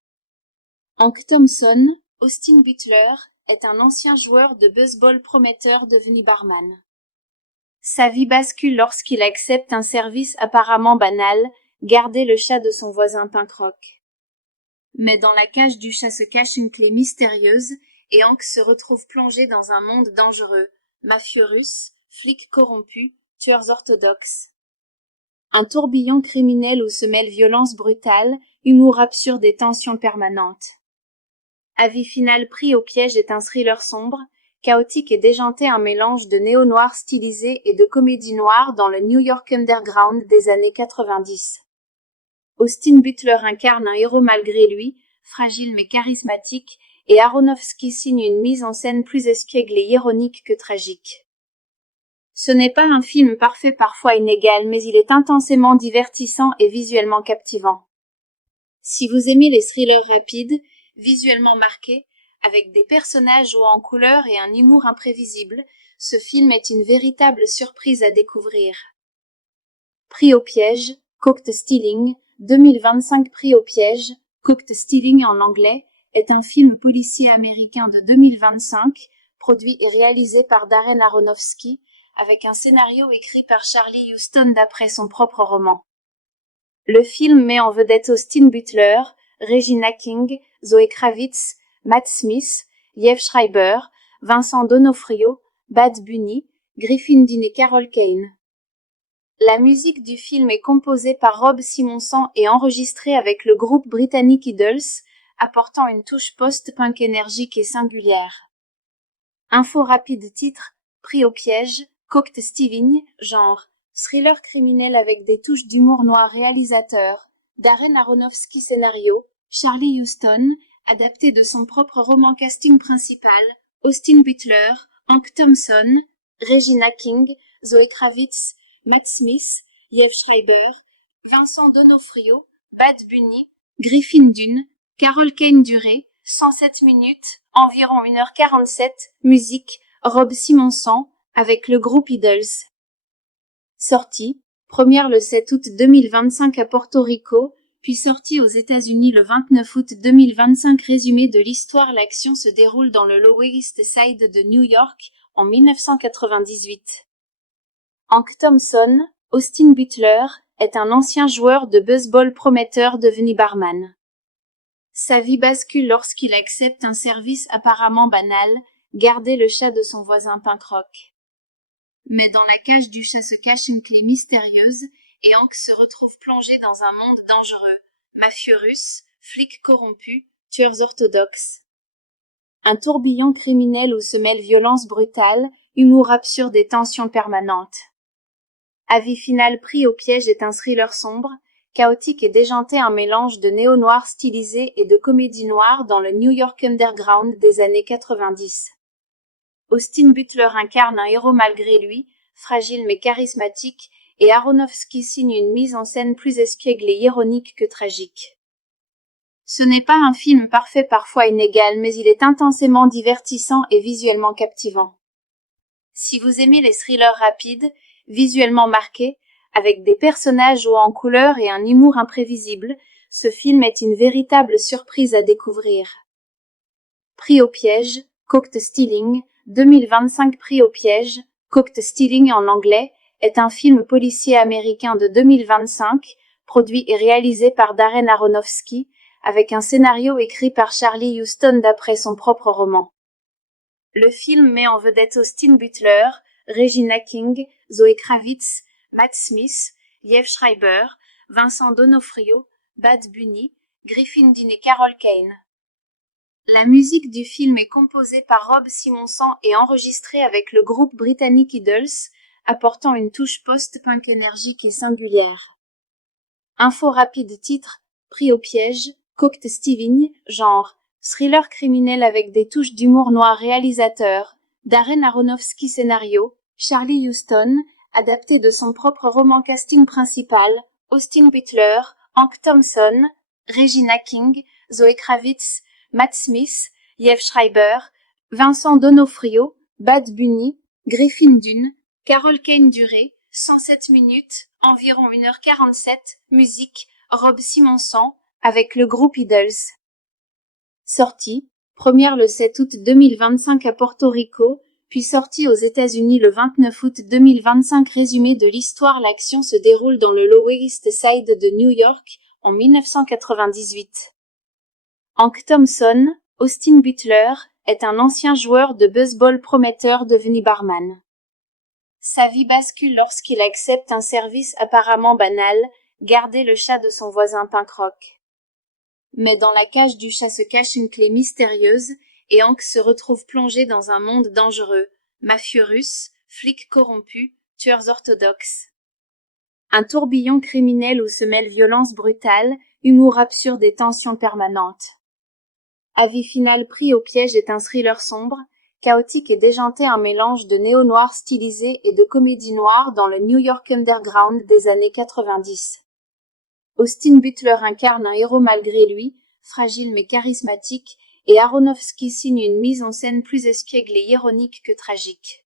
Hank Thompson, Austin Butler, est un ancien joueur de baseball prometteur devenu barman. Sa vie bascule lorsqu'il accepte un service apparemment banal, garder le chat de son voisin punk rock. Mais dans la cage du chat se cache une clé mystérieuse, et Hank se retrouve plongé dans un monde dangereux, mafieux russe, flics corrompus, tueurs orthodoxes. Un tourbillon criminel où se mêlent violence brutale, humour absurde et tension permanente. Avis final, pris au piège est un thriller sombre, chaotique et déjanté, un mélange de néo-noir stylisé et de comédie noire dans le New York underground des années 90. Austin Butler incarne un héros malgré lui, fragile mais charismatique, et Aronofsky signe une mise en scène plus espiègle et ironique que tragique. Ce n'est pas un film parfait, parfois inégal, mais il est intensément divertissant et visuellement captivant. Si vous aimez les thrillers rapides, visuellement marqués, avec des personnages hauts en couleur et un humour imprévisible, ce film est une véritable surprise à découvrir. Pris au piège, Cocktail Stealing, 2025. Pris au piège, Cocktail Stealing en anglais, est un film policier américain de 2025, produit et réalisé par Darren Aronofsky, avec un scénario écrit par Charlie Huston d'après son propre roman. Le film met en vedette Austin Butler, Regina King, Zoe Kravitz, Matt Smith, Liev Schreiber, Vincent D'Onofrio, Bad Bunny, Griffin Dunne et Carol Kane. La musique du film est composée par Rob Simonson et enregistrée avec le groupe britannique Idols, apportant une touche post-punk énergique et singulière. Info rapide titre, pris au piège, Cocktail Stealing, genre, thriller criminel avec des touches d'humour noir réalisateur, Darren Aronofsky scénario, Charlie Huston, adapté de son propre roman casting principal, Austin Butler, Hank Thompson, Regina King, Zoe Kravitz, Matt Smith, Liev Schreiber, Vincent D'Onofrio, Bad Bunny, Griffin Dunne, Carol Kane durée, 107 minutes, environ 1h47, musique, Rob Simonson, avec le groupe Idols. Sortie, première le 7 août 2025 à Porto Rico, puis sortie aux États-Unis le 29 août 2025. Résumé de l'histoire. L'action se déroule dans le Lower East Side de New York, en 1998. Hank Thompson, Austin Butler, est un ancien joueur de baseball prometteur devenu barman. Sa vie bascule lorsqu'il accepte un service apparemment banal, garder le chat de son voisin punk rock. Mais dans la cage du chat se cache une clé mystérieuse, et Hank se retrouve plongé dans un monde dangereux, mafieux russe, flics corrompus, tueurs orthodoxes. Un tourbillon criminel où se mêlent violence brutale, humour absurde et tension permanente. Avis final. Pris au piège est un thriller sombre, chaotique et déjanté, un mélange de néo-noir stylisé et de comédie noire dans le New York underground des années 90. Austin Butler incarne un héros malgré lui, fragile mais charismatique, et Aronofsky signe une mise en scène plus espiègle et ironique que tragique. Ce n'est pas un film parfait, parfois inégal, mais il est intensément divertissant et visuellement captivant. Si vous aimez les thrillers rapides, visuellement marqués, avec des personnages hauts en couleur et un humour imprévisible, ce film est une véritable surprise à découvrir. Pris au piège, Cocktail Stealing, 2025. Pris au piège, Cocktail Stealing en anglais, est un film policier américain de 2025, produit et réalisé par Darren Aronofsky, avec un scénario écrit par Charlie Huston d'après son propre roman. Le film met en vedette Austin Butler, Regina King, Zoe Kravitz, Matt Smith, Liev Schreiber, Vincent D'Onofrio, Bad Bunny, Griffin Dunne et Carol Kane. La musique du film est composée par Rob Simonson et enregistrée avec le groupe britannique Idols, apportant une touche post-punk énergique et singulière. Info rapide titre, pris au piège, Cocktail Stealing, genre, thriller criminel avec des touches d'humour noir réalisateur, Darren Aronofsky scénario, Charlie Huston, adapté de son propre roman casting principal, Austin Butler, Hank Thompson, Regina King, Zoe Kravitz, Matt Smith, Liev Schreiber, Vincent D'Onofrio, Bad Bunny, Griffin Dunne, Carol Kane durée, 107 minutes, environ 1h47, musique, Rob Simonson, avec le groupe Idols. Sortie, première le 7 août 2025 à Porto Rico, puis sortie aux États-Unis le 29 août 2025. Résumé de l'histoire. L'action se déroule dans le Lower East Side de New York, en 1998. Hank Thompson, Austin Butler, est un ancien joueur de baseball prometteur devenu barman. Sa vie bascule lorsqu'il accepte un service apparemment banal, garder le chat de son voisin punk rock. Mais dans la cage du chat se cache une clé mystérieuse, et Hank se retrouve plongé dans un monde dangereux, mafieux russe, flics corrompus, tueurs orthodoxes. Un tourbillon criminel où se mêlent violence brutale, humour absurde et tension permanente. Avis final. Pris au piège est un thriller sombre, chaotique et déjanté, un mélange de néo-noir stylisé et de comédie noire dans le New York underground des années 90. Austin Butler incarne un héros malgré lui, fragile mais charismatique, et Aronofsky signe une mise en scène plus espiègle et ironique que tragique.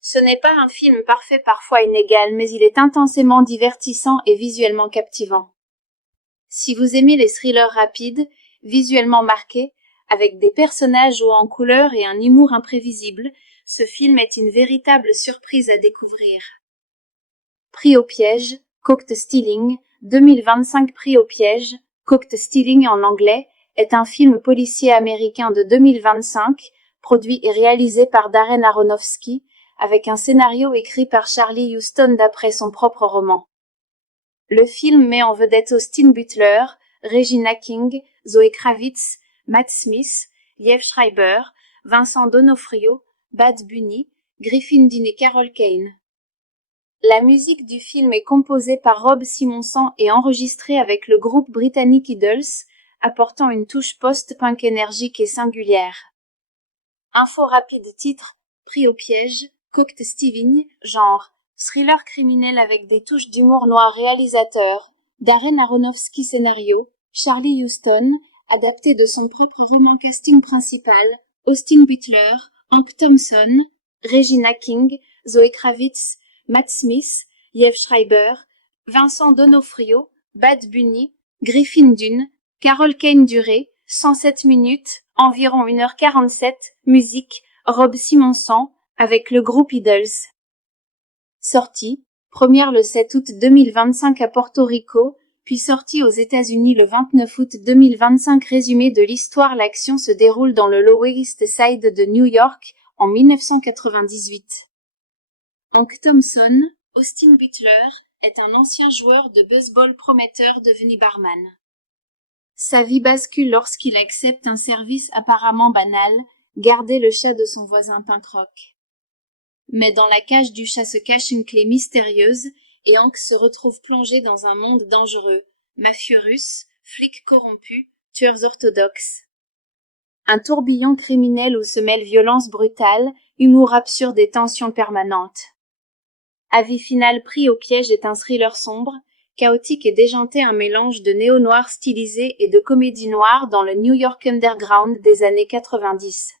Ce n'est pas un film parfait, parfois inégal, mais il est intensément divertissant et visuellement captivant. Si vous aimez les thrillers rapides, visuellement marqués, avec des personnages hauts en couleur et un humour imprévisible, Ce film est une véritable surprise à découvrir. Pris au piège, Caught Stealing, 2025. Pris au piège, Caught Stealing en anglais, est un film policier américain de 2025, produit et réalisé par Darren Aronofsky, avec un scénario écrit par Charlie Huston d'après son propre roman. Le film met en vedette Austin Butler, Regina King, Zoe Kravitz, Matt Smith, Liev Schreiber, Vincent D'Onofrio, Bad Bunny, Griffin Dunne et Carol Kane. La musique du film est composée par Rob Simonson et enregistrée avec le groupe britannique Idols, apportant une touche post-punk énergique et singulière. Info rapide titre, Pris au piège, Caught Stealing, genre, thriller criminel avec des touches d'humour noir. Réalisateur, Darren Aronofsky. Scénario, Charlie Huston, adapté de son propre roman. Casting principal, Austin Butler, Hank Thompson, Regina King, Zoe Kravitz, Matt Smith, Liev Schreiber, Vincent D'Onofrio, Bad Bunny, Griffin Dunne, Carol Kane. Durée, 107 minutes, environ 1h47, musique, Rob Simonson, avec le groupe Idols. Sortie, première le 7 août 2025 à Porto Rico, puis sortie aux États-Unis le 29 août 2025. Résumé de l'histoire. L'action se déroule dans le Lower East Side de New York, en 1998. Hank Thompson, Austin Butler, est un ancien joueur de baseball prometteur devenu barman. Sa vie bascule lorsqu'il accepte un service apparemment banal, garder le chat de son voisin punk rock. Mais dans la cage du chat se cache une clé mystérieuse, et Hank se retrouve plongé dans un monde dangereux, mafieux russes, flics corrompus, tueurs orthodoxes. Un tourbillon criminel où se mêlent violence brutale, humour absurde et tension permanente. Avis final. Pris au piège est un thriller sombre, chaotique et déjanté, un mélange de néo-noir stylisé et de comédie noire dans le New York underground des années 90.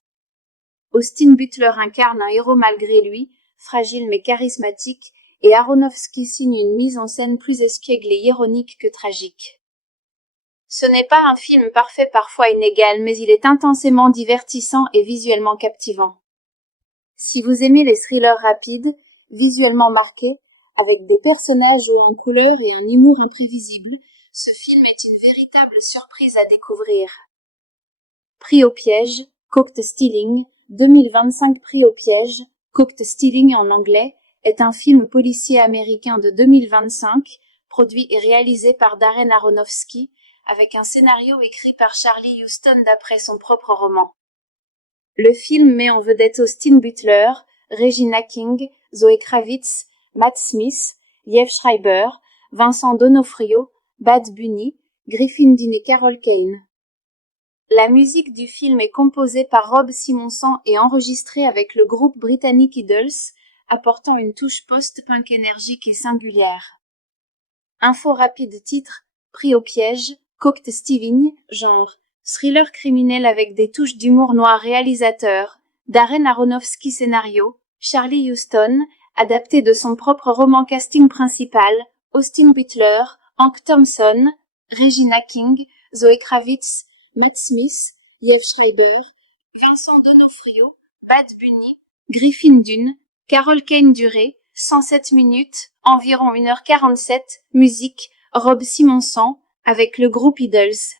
Austin Butler incarne un héros malgré lui, fragile mais charismatique, et Aronofsky signe une mise en scène plus espiègle et ironique que tragique. Ce n'est pas un film parfait, parfois inégal, mais il est intensément divertissant et visuellement captivant. Si vous aimez les thrillers rapides, visuellement marqués, avec des personnages hauts en couleur et un humour imprévisible, ce film est une véritable surprise à découvrir. Pris au piège, Caught Stealing, 2025. Pris au piège, Caught Stealing en anglais, est un film policier américain de 2025, produit et réalisé par Darren Aronofsky, avec un scénario écrit par Charlie Huston d'après son propre roman. Le film met en vedette Austin Butler, Regina King, Zoe Kravitz, Matt Smith, Liev Schreiber, Vincent D'Onofrio, Bad Bunny, Griffin Dunne et Carol Kane. La musique du film est composée par Rob Simonson et enregistrée avec le groupe britannique Idols, apportant une touche post-punk énergique et singulière. Info rapide titre, Pris au piège, Caught Stealing, genre, thriller criminel avec des touches d'humour noir. Réalisateur, Darren Aronofsky. Scénario, Charlie Huston, adapté de son propre roman. Casting principal, Austin Butler, Hank Thompson, Regina King, Zoe Kravitz, Matt Smith, Liev Schreiber, Vincent D'Onofrio, Bad Bunny, Griffin Dunne, Carol Kane. Durée, 107 minutes, environ 1h47, musique, Rob Simonson, avec le groupe Idols.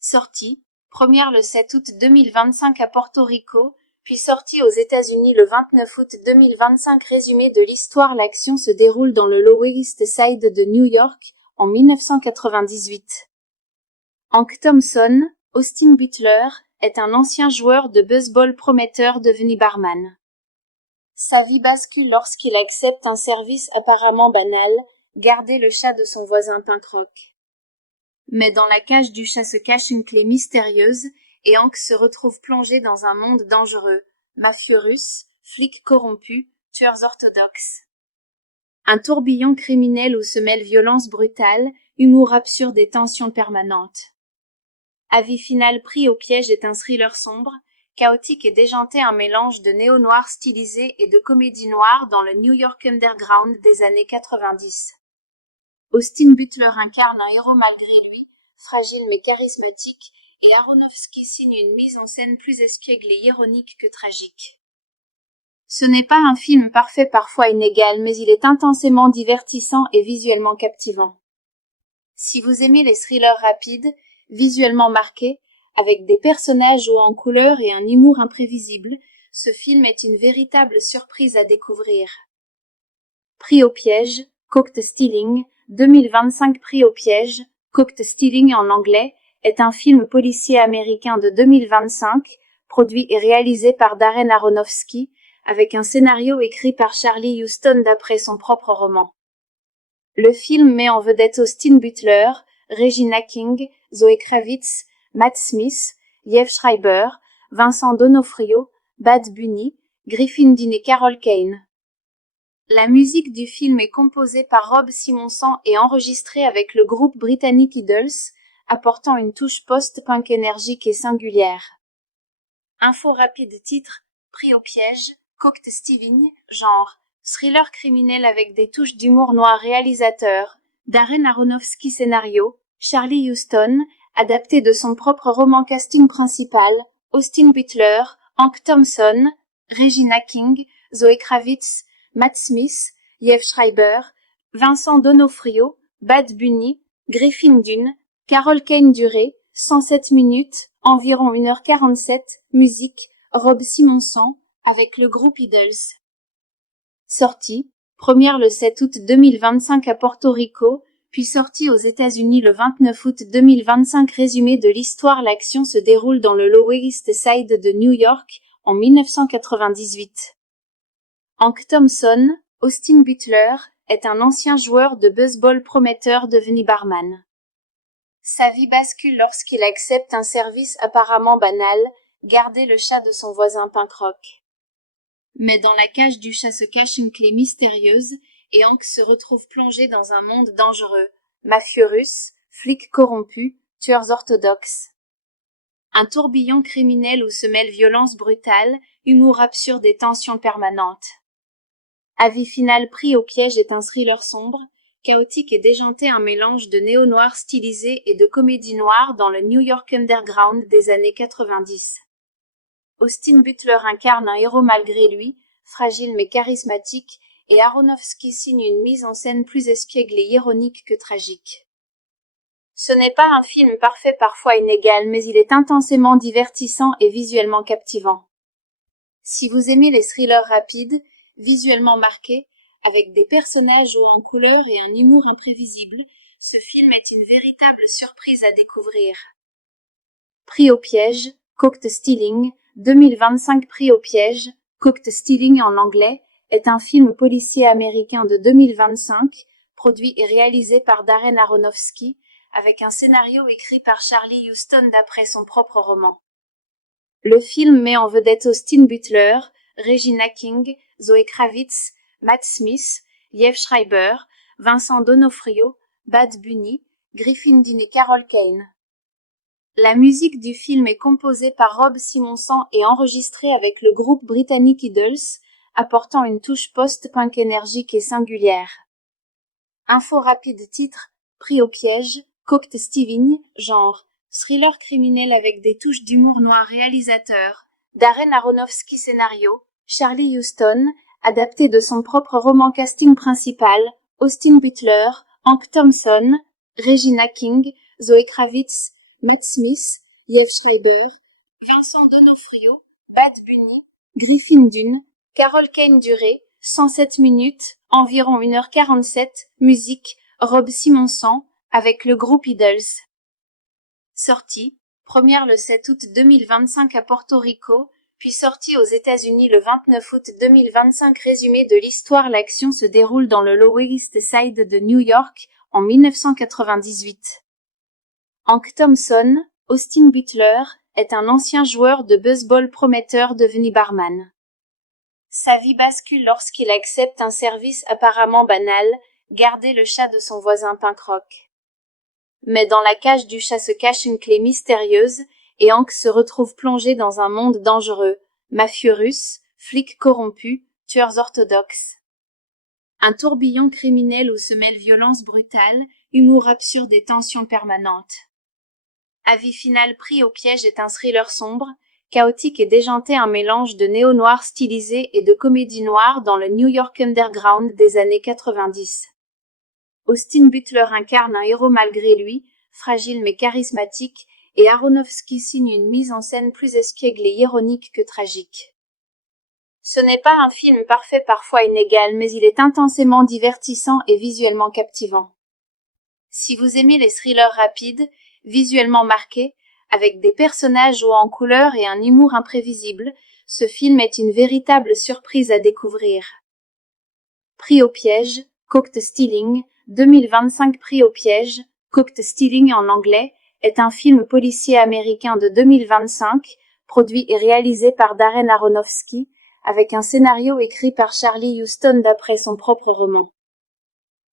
Sortie, première le 7 août 2025 à Porto Rico, puis sortie aux États-Unis le 29 août 2025. Résumé de l'histoire. L'action se déroule dans le Lower East Side de New York, en 1998. Hank Thompson, Austin Butler, est un ancien joueur de baseball prometteur devenu barman. Sa vie bascule lorsqu'il accepte un service apparemment banal, garder le chat de son voisin punk rock. Mais dans la cage du chat se cache une clé mystérieuse, et Hank se retrouve plongé dans un monde dangereux, mafieux russes, flics corrompus, tueurs orthodoxes. Un tourbillon criminel où se mêlent violence brutale, humour absurde et tension permanente. Avis final. Pris au piège est un thriller sombre, chaotique et déjanté, un mélange de néo-noir stylisé et de comédie noire dans le New York underground des années 90. Austin Butler incarne un héros malgré lui, fragile mais charismatique, et Aronofsky signe une mise en scène plus espiègle et ironique que tragique. Ce n'est pas un film parfait, parfois inégal, mais il est intensément divertissant et visuellement captivant. Si vous aimez les thrillers rapides, visuellement marqués, avec des personnages hauts en couleur et un humour imprévisible, ce film est une véritable surprise à découvrir. Pris au piège, Caught Stealing, 2025. Pris au piège, Caught Stealing en anglais, est un film policier américain de 2025, produit et réalisé par Darren Aronofsky, avec un scénario écrit par Charlie Huston d'après son propre roman. Le film met en vedette Austin Butler, Regina King, Zoe Kravitz, Matt Smith, Liev Schreiber, Vincent D'Onofrio, Bad Bunny, Griffin Dunne et Carol Kane. La musique du film est composée par Rob Simonson et enregistrée avec le groupe britannique Idols, apportant une touche post-punk énergique et singulière. Info rapide. Titre, Pris au piège, Caught Stealing, genre, thriller criminel avec des touches d'humour noir. Réalisateur, Darren Aronofsky. Scénario, Charlie Huston, adapté de son propre roman. Casting principal, Austin Butler, Hank Thompson, Regina King, Zoe Kravitz, Matt Smith, Liev Schreiber, Vincent D'Onofrio, Bad Bunny, Griffin Dunne, Carol Kane. Durée, 107 minutes, environ 1h47, musique, Rob Simonson, avec le groupe Idols. Sortie, première le 7 août 2025 à Porto Rico, puis sortie aux États-Unis le 29 août 2025. Résumé de l'histoire. L'action se déroule dans le Lower East Side de New York, en 1998. Hank Thompson, Austin Butler, est un ancien joueur de baseball prometteur devenu barman. Sa vie bascule lorsqu'il accepte un service apparemment banal, garder le chat de son voisin punk rock. Mais dans la cage du chat se cache une clé mystérieuse, et Hank se retrouve plongé dans un monde dangereux, mafieux russes, flics corrompus, tueurs orthodoxes. Un tourbillon criminel où se mêlent violence brutale, humour absurde et tension permanente. Avis final. Pris au piège est un thriller sombre, chaotique et déjanté, un mélange de néo-noir stylisé et de comédie noire dans le New York underground des années 90. Austin Butler incarne un héros malgré lui, fragile mais charismatique, et Aronofsky signe une mise en scène plus espiègle et ironique que tragique. Ce n'est pas un film parfait, parfois inégal, mais il est intensément divertissant et visuellement captivant. Si vous aimez les thrillers rapides, visuellement marqués, avec des personnages hauts en couleur et un humour imprévisible, ce film est une véritable surprise à découvrir. Pris au piège, Caught Stealing, 2025. Pris au piège, Caught Stealing en anglais, est un film policier américain de 2025, produit et réalisé par Darren Aronofsky, avec un scénario écrit par Charlie Huston d'après son propre roman. Le film met en vedette Austin Butler, Regina King, Zoe Kravitz, Matt Smith, Liev Schreiber, Vincent D'Onofrio, Bad Bunny, Griffin Dunne et Carol Kane. La musique du film est composée par Rob Simonson et enregistrée avec le groupe britannique Idols, apportant une touche post-punk énergique et singulière. Info rapide. Titre, Pris au piège, Caught Stealing, genre, thriller criminel avec des touches d'humour noir. Réalisateur, Darren Aronofsky. Scénario, Charlie Huston, adapté de son propre roman. Casting principal, Austin Butler, Hank Thompson, Regina King, Zoe Kravitz, Matt Smith, Liev Schreiber, Vincent D'Onofrio, Bad Bunny, Griffin Dunne, Carol Kane. Durée, 107 minutes, environ 1h47, musique, Rob Simonson, avec le groupe Idols. Sortie, première le 7 août 2025 à Porto Rico, puis sortie aux États-Unis le 29 août 2025. Résumé de l'histoire. L'action se déroule dans le Lower East Side de New York, en 1998. Hank Thompson, Austin Butler, est un ancien joueur de baseball prometteur devenu barman. Sa vie bascule lorsqu'il accepte un service apparemment banal, garder le chat de son voisin punk rock. Mais dans la cage du chat se cache une clé mystérieuse, et Hank se retrouve plongé dans un monde dangereux, mafieux russes, flics corrompus, tueurs orthodoxes. Un tourbillon criminel où se mêlent violence brutale, humour absurde et tension permanente. Avis final. Pris au piège est un thriller sombre, chaotique et déjanté, un mélange de néo-noir stylisé et de comédie noire dans le New York underground des années 90. Austin Butler incarne un héros malgré lui, fragile mais charismatique, et Aronofsky signe une mise en scène plus espiègle et ironique que tragique. Ce n'est pas un film parfait, parfois inégal, mais il est intensément divertissant et visuellement captivant. Si vous aimez les thrillers rapides, visuellement marqués, avec des personnages hauts en couleur et un humour imprévisible, ce film est une véritable surprise à découvrir. Pris au piège, Caught Stealing, 2025. Pris au piège, Caught Stealing en anglais, est un film policier américain de 2025, produit et réalisé par Darren Aronofsky, avec un scénario écrit par Charlie Huston d'après son propre roman.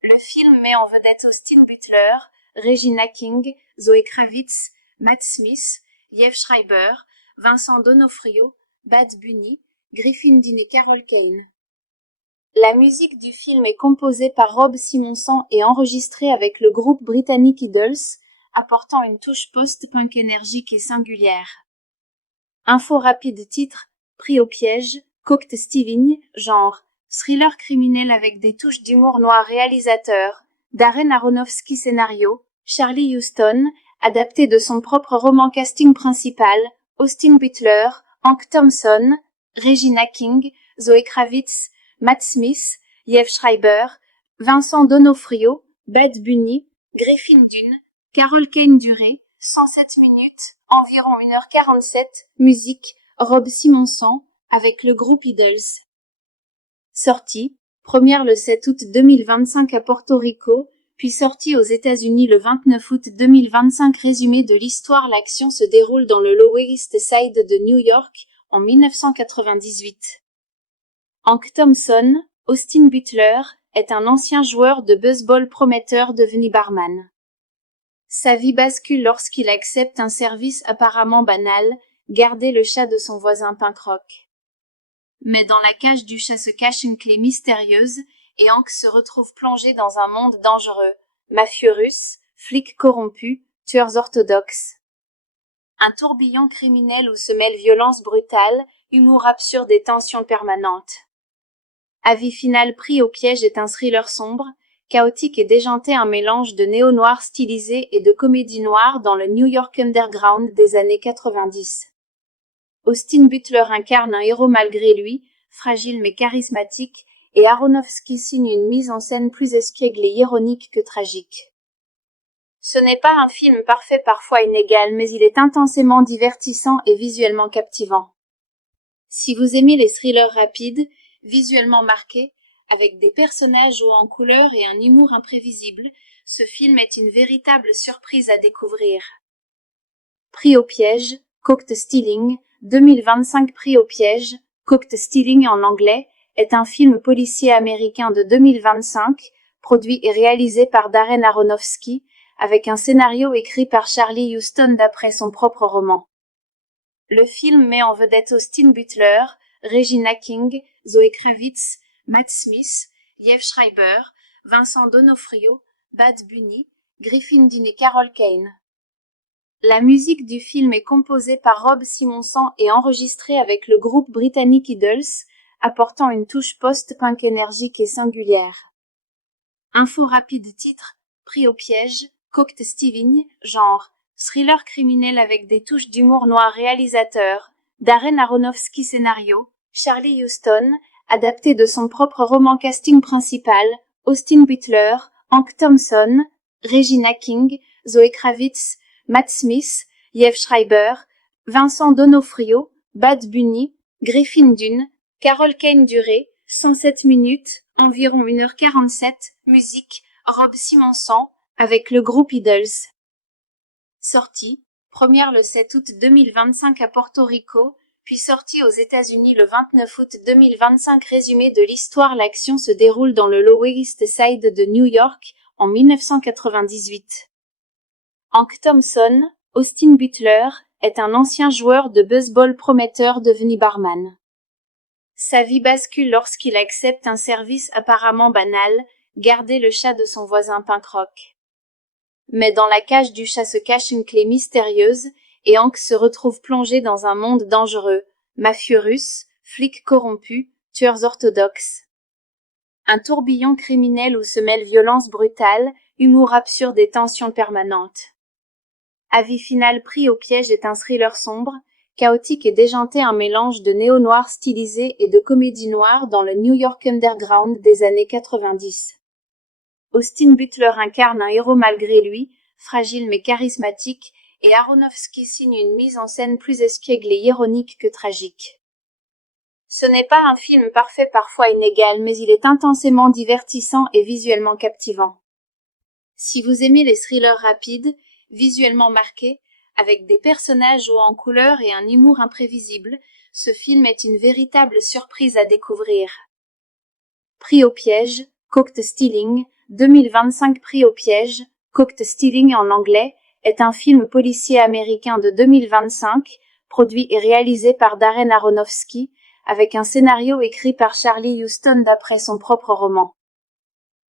Le film met en vedette Austin Butler, Regina King, Zoe Kravitz, Matt Smith, Liev Schreiber, Vincent D'Onofrio, Bad Bunny, Griffin Dunne et Carol Kane. La musique du film est composée par Rob Simonson et enregistrée avec le groupe britannique Idols, apportant une touche post-punk énergique et singulière. Info rapide. Titre, Pris au piège, Caught Stealing, genre, thriller criminel avec des touches d'humour noir. Réalisateur, Darren Aronofsky. Scénario, Charlie Huston, adapté de son propre roman. Casting principal, Austin Butler, Hank Thompson, Regina King, Zoe Kravitz, Matt Smith, Liev Schreiber, Vincent D'Onofrio, Bad Bunny, Griffin Dunne, Carol Kane. Durée, 107 minutes, environ 1h47, musique, Rob Simonson, avec le groupe Idols. Sortie, première le 7 août 2025 à Porto Rico, puis sortie aux États-Unis le 29 août 2025. Résumé de l'histoire. L'action se déroule dans le Lower East Side de New York, en 1998. Hank Thompson, Austin Butler, est un ancien joueur de baseball prometteur devenu barman. Sa vie bascule lorsqu'il accepte un service apparemment banal, garder le chat de son voisin punk rock. Mais dans la cage du chat se cache une clé mystérieuse, et Hank se retrouve plongé dans un monde dangereux, mafieux russes, flics corrompus, tueurs orthodoxes. Un tourbillon criminel où se mêlent violence brutale, humour absurde et tension permanente. Avis final. Pris au piège est un thriller sombre, chaotique et déjanté, un mélange de néo-noir stylisé et de comédie noire dans le New York underground des années 90. Austin Butler incarne un héros malgré lui, fragile mais charismatique, et Aronofsky signe une mise en scène plus espiègle et ironique que tragique. Ce n'est pas un film parfait, parfois inégal, mais il est intensément divertissant et visuellement captivant. Si vous aimez les thrillers rapides, visuellement marqués, avec des personnages hauts en couleur et un humour imprévisible, ce film est une véritable surprise à découvrir. Pris au piège, Caught Stealing, 2025. Pris au piège, Caught Stealing en anglais, est un film policier américain de 2025, produit et réalisé par Darren Aronofsky, avec un scénario écrit par Charlie Huston d'après son propre roman. Le film met en vedette Austin Butler, Regina King, Zoe Kravitz, Matt Smith, Liev Schreiber, Vincent D'Onofrio, Bad Bunny, Griffin Dunne et Carol Kane. La musique du film est composée par Rob Simonson et enregistrée avec le groupe britannique Idols, apportant une touche post-punk énergique et singulière. Info rapide. Titre, Pris au piège, Caught Stealing, genre, thriller criminel avec des touches d'humour noir. Réalisateur, Darren Aronofsky. Scénario, Charlie Huston, adapté de son propre roman. Casting principal, Austin Butler, Hank Thompson, Regina King, Zoe Kravitz, Matt Smith, Liev Schreiber, Vincent D'Onofrio, Bad Bunny, Griffin Dunne, Carol Kane. Durée, 107 minutes, environ 1h47, musique, Rob Simonson, avec le groupe Idols. Sortie, première le 7 août 2025 à Porto Rico, puis sortie aux États-Unis le 29 août 2025. Résumé de l'histoire. L'action se déroule dans le Lower East Side de New York, en 1998. Hank Thompson, Austin Butler, est un ancien joueur de baseball prometteur devenu barman. Sa vie bascule lorsqu'il accepte un service apparemment banal, garder le chat de son voisin punk rock. Mais dans la cage du chat se cache une clé mystérieuse, et Hank se retrouve plongé dans un monde dangereux, mafieux russe, flics corrompus, tueurs orthodoxes. Un tourbillon criminel où se mêlent violence brutale, humour absurde et tension permanente. Avis final pris au piège est un thriller sombre, chaotique et déjanté, un mélange de néo-noir stylisé et de comédie noire dans le New York underground des années 90. Austin Butler incarne un héros malgré lui, fragile mais charismatique, et Aronofsky signe une mise en scène plus espiègle et ironique que tragique. Ce n'est pas un film parfait, parfois inégal, mais il est intensément divertissant et visuellement captivant. Si vous aimez les thrillers rapides, visuellement marqués, avec des personnages hauts en couleur et un humour imprévisible, ce film est une véritable surprise à découvrir. Pris au piège, Caught Stealing, 2025. Pris au piège, Caught Stealing en anglais, est un film policier américain de 2025, produit et réalisé par Darren Aronofsky, avec un scénario écrit par Charlie Huston d'après son propre roman.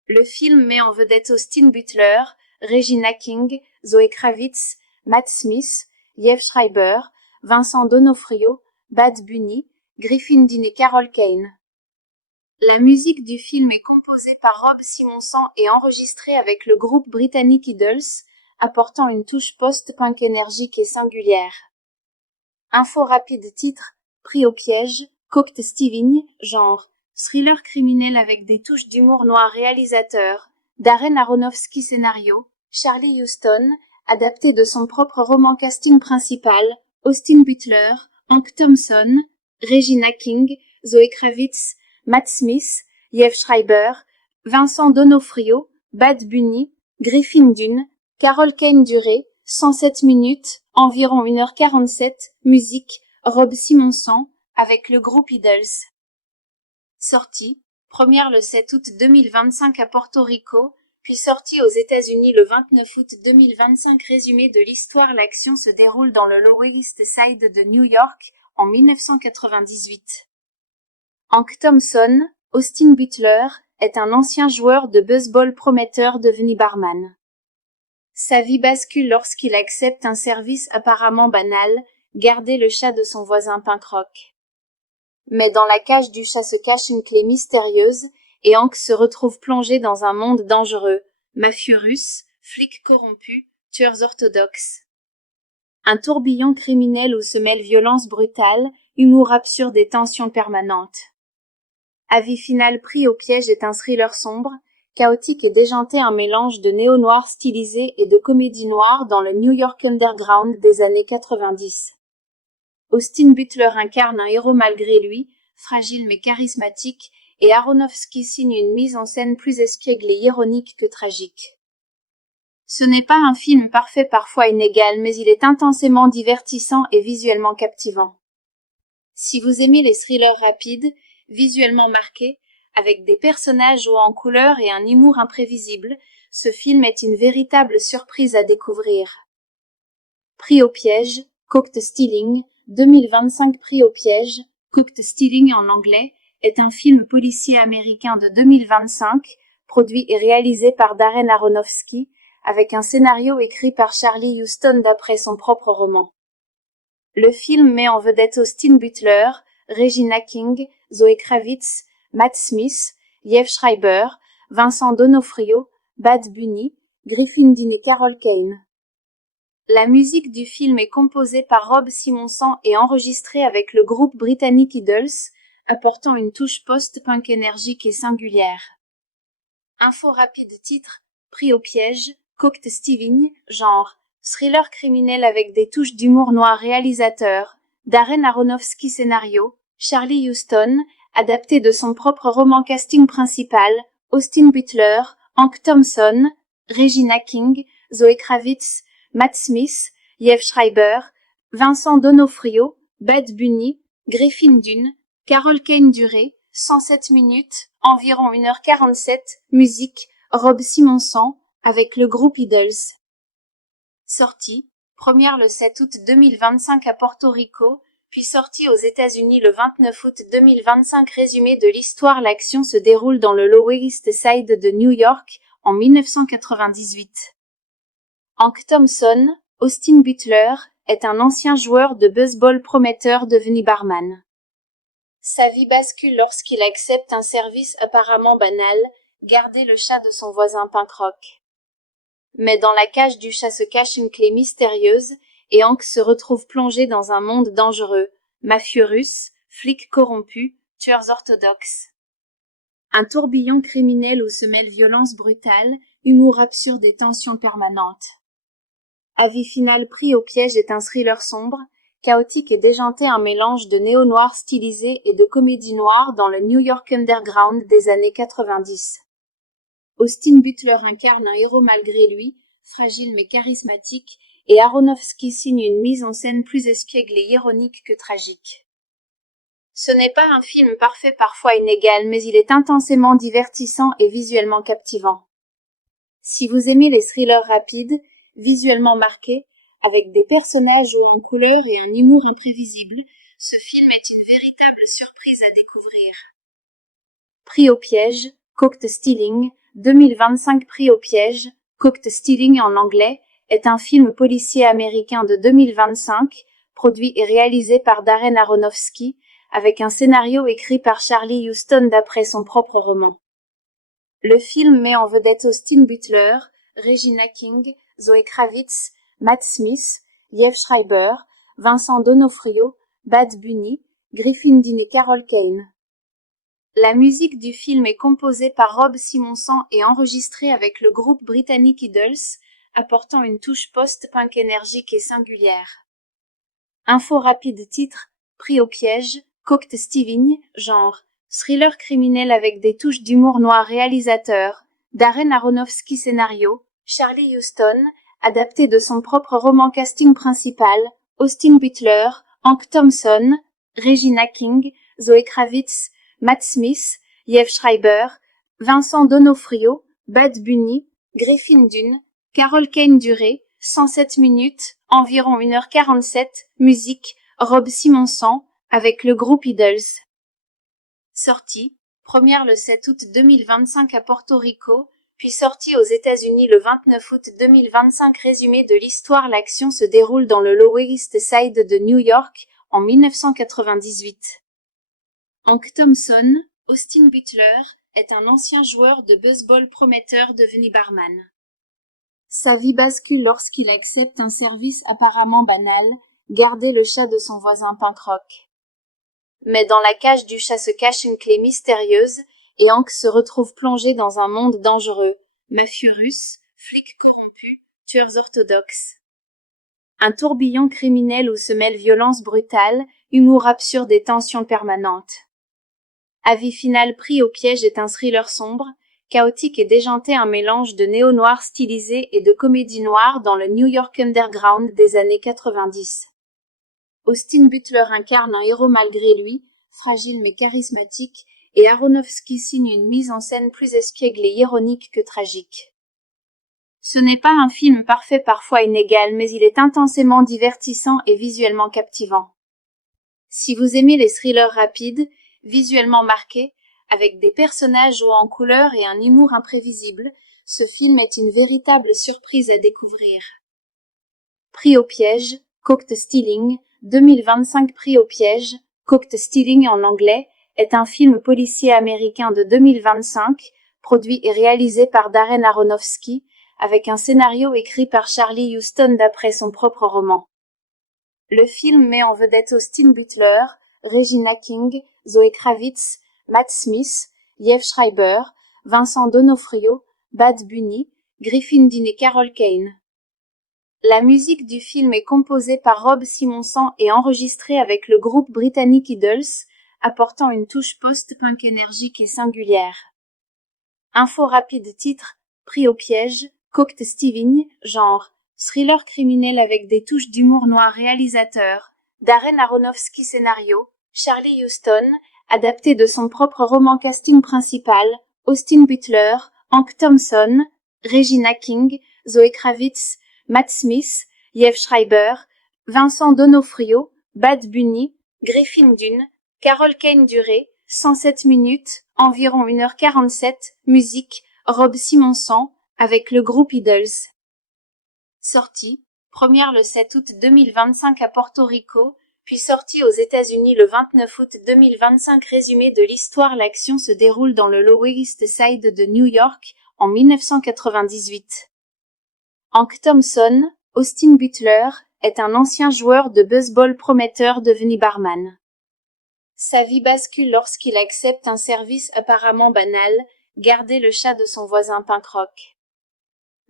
Le film met en vedette Austin Butler, Regina King, Zoe Kravitz, Matt Smith, Liev Schreiber, Vincent D'Onofrio, Bad Bunny, Griffin Dunne et Carol Kane. La musique du film est composée par Rob Simonson et enregistrée avec le groupe britannique Idols, apportant une touche post-punk énergique et singulière. Info rapide. Titre, Pris au piège, Caught Stealing, genre, thriller criminel avec des touches d'humour noir. Réalisateur, Darren Aronofsky. Scénario, Charlie Huston, adapté de son propre roman. Casting principal, Austin Butler, Hank Thompson, Regina King, Zoe Kravitz, Matt Smith, Liev Schreiber, Vincent D'Onofrio, Bad Bunny, Griffin Dunne, Carol Kane. Durée, 107 minutes, environ 1h47, musique, Rob Simonson, avec le groupe Idols. Sortie, première le 7 août 2025 à Porto Rico, puis sortie aux États-Unis le 29 août 2025. Résumé de l'histoire. L'action se déroule dans le Lower East Side de New York, en 1998. Hank Thompson, Austin Butler, est un ancien joueur de baseball prometteur devenu barman. Sa vie bascule lorsqu'il accepte un service apparemment banal, garder le chat de son voisin punk rock. Mais dans la cage du chat se cache une clé mystérieuse, et Hank se retrouve plongé dans un monde dangereux, mafieux russe, flics corrompus, tueurs orthodoxes. Un tourbillon criminel où se mêlent violence brutale, humour absurde et tension permanente. Avis final pris au piège est un thriller sombre, chaotique et déjanté, un mélange de néo-noir stylisé et de comédie noire dans le New York underground des années 90. Austin Butler incarne un héros malgré lui, fragile mais charismatique, et Aronofsky signe une mise en scène plus espiègle et ironique que tragique. Ce n'est pas un film parfait, parfois inégal, mais il est intensément divertissant et visuellement captivant. Si vous aimez les thrillers rapides, visuellement marqués, avec des personnages hauts en couleur et un humour imprévisible, ce film est une véritable surprise à découvrir. Pris au piège, Caught Stealing, 2025. Pris au piège, Caught Stealing en anglais, est un film policier américain de 2025, produit et réalisé par Darren Aronofsky, avec un scénario écrit par Charlie Huston d'après son propre roman. Le film met en vedette Austin Butler, Regina King, Zoe Kravitz, Matt Smith, Liev Schreiber, Vincent D'Onofrio, Bad Bunny, Griffin Dunne et Carol Kane. La musique du film est composée par Rob Simonson et enregistrée avec le groupe britannique Idols, apportant une touche post-punk énergique et singulière. Info rapide. Titre, Pris au piège, Caught Stealing, genre, thriller criminel avec des touches d'humour noir. Réalisateur, Darren Aronofsky. Scénario, Charlie Huston, adapté de son propre roman. Casting principal, Austin Butler, Hank Thompson, Regina King, Zoe Kravitz, Matt Smith, Liev Schreiber, Vincent D'Onofrio, Bad Bunny, Griffin Dunne, Carol Kane. Durée, 107 minutes, environ 1h47, musique, Rob Simonson, avec le groupe Idols. Sortie, première le 7 août 2025 à Porto Rico, puis sortie aux États-Unis le 29 août 2025. Résumé de l'histoire. L'action se déroule dans le Lower East Side de New York, en 1998. Hank Thompson, Austin Butler, est un ancien joueur de baseball prometteur devenu barman. Sa vie bascule lorsqu'il accepte un service apparemment banal, garder le chat de son voisin punk rock. Mais dans la cage du chat se cache une clé mystérieuse, et Hank se retrouve plongé dans un monde dangereux, mafieux russes, flics corrompus, tueurs orthodoxes. Un tourbillon criminel où se mêlent violence brutale, humour absurde et tension permanente. Avis final pris au piège est un thriller sombre, chaotique et déjanté, un mélange de néo-noir stylisé et de comédie noire dans le New York underground des années 90. Austin Butler incarne un héros malgré lui, fragile mais charismatique, et Aronofsky signe une mise en scène plus espiègle et ironique que tragique. Ce n'est pas un film parfait, parfois inégal, mais il est intensément divertissant et visuellement captivant. Si vous aimez les thrillers rapides, visuellement marqués, avec des personnages hauts en couleur et un humour imprévisible, ce film est une véritable surprise à découvrir. Prix au piège, Caught Stealing, 2025. Prix au piège, Caught Stealing en anglais, est un film policier américain de 2025, produit et réalisé par Darren Aronofsky, avec un scénario écrit par Charlie Huston d'après son propre roman. Le film met en vedette Austin Butler, Regina King, Zoe Kravitz, Matt Smith, Liev Schreiber, Vincent D'Onofrio, Bad Bunny, Griffin Dunne et Carol Kane. La musique du film est composée par Rob Simonson et enregistrée avec le groupe britannique Idols, apportant une touche post-punk énergique et singulière. Info rapide. Titre, Pris au piège, Caught Stealing, genre, thriller criminel avec des touches d'humour noir. Réalisateur, Darren Aronofsky. Scénario, Charlie Huston, adapté de son propre roman. Casting principal, Austin Butler, Hank Thompson, Regina King, Zoe Kravitz, Matt Smith, Liev Schreiber, Vincent D'Onofrio, Bad Bunny, Griffin Dunne, Carol Kane. Durée, 107 minutes, environ 1h47, musique, Rob Simonson, avec le groupe Idols. Sortie, première le 7 août 2025 à Porto Rico, puis sortie aux États-Unis le 29 août 2025. Résumé de l'histoire. L'action se déroule dans le Lower East Side de New York, en 1998. Hank Thompson, Austin Butler, est un ancien joueur de baseball prometteur devenu barman. Sa vie bascule lorsqu'il accepte un service apparemment banal, garder le chat de son voisin punk rock. Mais dans la cage du chat se cache une clé mystérieuse, et Hank se retrouve plongé dans un monde dangereux, mafieux russes, flics corrompus, tueurs orthodoxes. Un tourbillon criminel où se mêlent violence brutale, humour absurde et tension permanente. Avis final. Pris au piège est un thriller sombre, chaotique et déjanté, un mélange de néo-noir stylisé et de comédie noire dans le New York underground des années 90. Austin Butler incarne un héros malgré lui, fragile mais charismatique, et Aronofsky signe une mise en scène plus espiègle et ironique que tragique. Ce n'est pas un film parfait, parfois inégal, mais il est intensément divertissant et visuellement captivant. Si vous aimez les thrillers rapides, visuellement marqués, avec des personnages hauts en couleur et un humour imprévisible, ce film est une véritable surprise à découvrir. Prix au piège, Caught Stealing, 2025. Prix au piège, Caught Stealing en anglais, est un film policier américain de 2025, produit et réalisé par Darren Aronofsky, avec un scénario écrit par Charlie Huston d'après son propre roman. Le film met en vedette Austin Butler, Regina King, Zoe Kravitz, Matt Smith, Liev Schreiber, Vincent D'Onofrio, Bad Bunny, Griffin Dunne et Carol Kane. La musique du film est composée par Rob Simonson et enregistrée avec le groupe britannique Idols, apportant une touche post-punk énergique et singulière. Info rapide. Titre, Pris au piège, Caught Stealing, genre, thriller criminel avec des touches d'humour noir. Réalisateur, Darren Aronofsky. Scénario, Charlie Huston, adapté de son propre roman. Casting principal, Austin Butler, Hank Thompson, Regina King, Zoe Kravitz, Matt Smith, Liev Schreiber, Vincent D'Onofrio, Bad Bunny, Griffin Dunne, Carol Kane. Durée, 107 minutes, environ 1h47, musique, Rob Simonson, avec le groupe Idols. Sortie, première le 7 août 2025 à Porto Rico, puis sortie aux États-Unis le 29 août 2025. Résumé de l'histoire. L'action se déroule dans le Lower East Side de New York, en 1998. Hank Thompson, Austin Butler, est un ancien joueur de baseball prometteur devenu barman. Sa vie bascule lorsqu'il accepte un service apparemment banal, garder le chat de son voisin punk rock.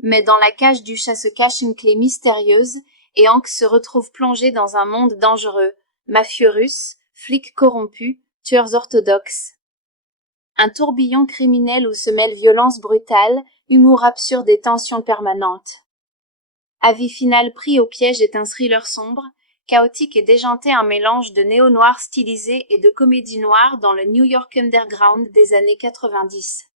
Mais dans la cage du chat se cache une clé mystérieuse, et Hank se retrouve plongé dans un monde dangereux, mafieux russes, flics corrompus, tueurs orthodoxes. Un tourbillon criminel où se mêlent violence brutale, humour absurde et tension permanente. Avis final. Pris au piège est un thriller sombre, chaotique et déjanté, un mélange de néo-noir stylisé et de comédie noire dans le New York underground des années 90.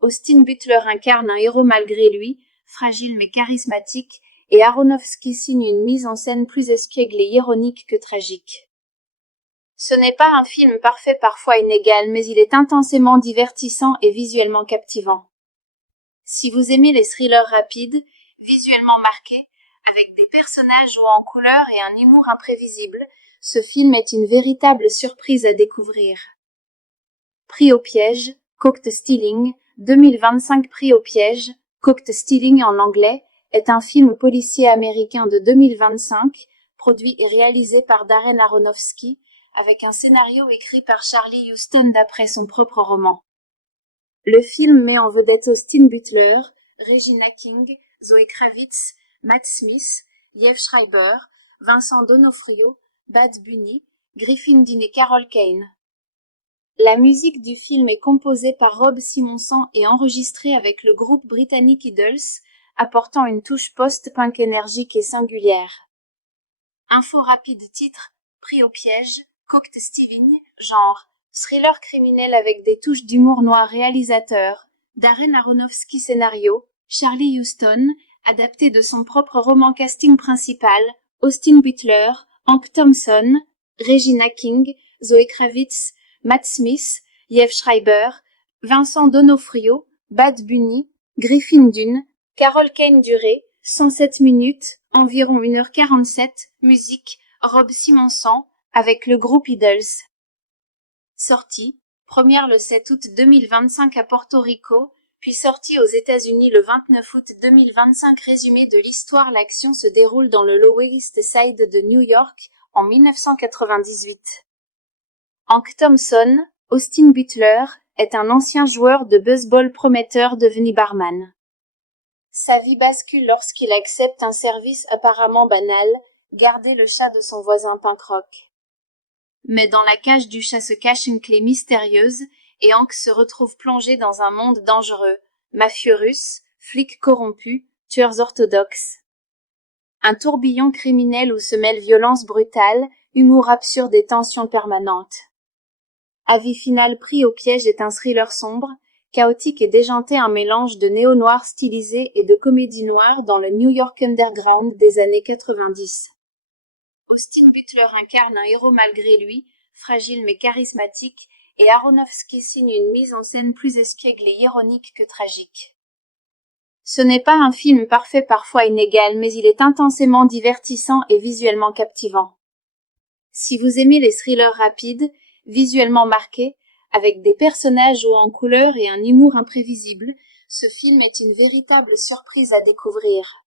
Austin Butler incarne un héros malgré lui, fragile mais charismatique, et Aronofsky signe une mise en scène plus espiègle et ironique que tragique. Ce n'est pas un film parfait, parfois inégal, mais il est intensément divertissant et visuellement captivant. Si vous aimez les thrillers rapides, visuellement marqués, avec des personnages hauts en couleur et un humour imprévisible, ce film est une véritable surprise à découvrir. Pris au piège, Caught Stealing, 2025. Pris au piège, Caught Stealing en anglais, est un film policier américain de 2025, produit et réalisé par Darren Aronofsky, avec un scénario écrit par Charlie Huston d'après son propre roman. Le film met en vedette Austin Butler, Regina King, Zoe Kravitz, Matt Smith, Liev Schreiber, Vincent D'Onofrio, Bad Bunny, Griffin Dunne et Carol Kane. La musique du film est composée par Rob Simonson et enregistrée avec le groupe britannique Idols, apportant une touche post-punk énergique et singulière. Info rapide. Titre, Pris au piège, Caught Stealing, genre, thriller criminel avec des touches d'humour noir. Réalisateur, Darren Aronofsky. Scénario, Charlie Huston, adapté de son propre roman. Casting principal, Austin Butler, Hank Thompson, Regina King, Zoe Kravitz, Matt Smith, Liev Schreiber, Vincent D'Onofrio, Bad Bunny, Griffin Dunne, Carol Kane. Durée, 107 minutes, environ 1h47, musique, Rob Simonson, avec le groupe Idols. Sortie, première le 7 août 2025 à Porto Rico, puis sortie aux États-Unis le 29 août 2025. Résumé de l'histoire. L'action se déroule dans le Lower East Side de New York, en 1998. Hank Thompson, Austin Butler, est un ancien joueur de baseball prometteur devenu barman. Sa vie bascule lorsqu'il accepte un service apparemment banal, garder le chat de son voisin punk rock. Mais dans la cage du chat se cache une clé mystérieuse, et Hank se retrouve plongé dans un monde dangereux, mafieux russes, flics corrompus, tueurs orthodoxes. Un tourbillon criminel où se mêlent violence brutale, humour absurde et tension permanente. Avis final. Pris au piège est un thriller sombre, chaotique et déjanté, un mélange de néo-noir stylisé et de comédie noire dans le New York underground des années 90. Austin Butler incarne un héros malgré lui, fragile mais charismatique, et Aronofsky signe une mise en scène plus espiègle et ironique que tragique. Ce n'est pas un film parfait, parfois inégal, mais il est intensément divertissant et visuellement captivant. Si vous aimez les thrillers rapides, visuellement marqués, avec des personnages hauts en couleur et un humour imprévisible, ce film est une véritable surprise à découvrir.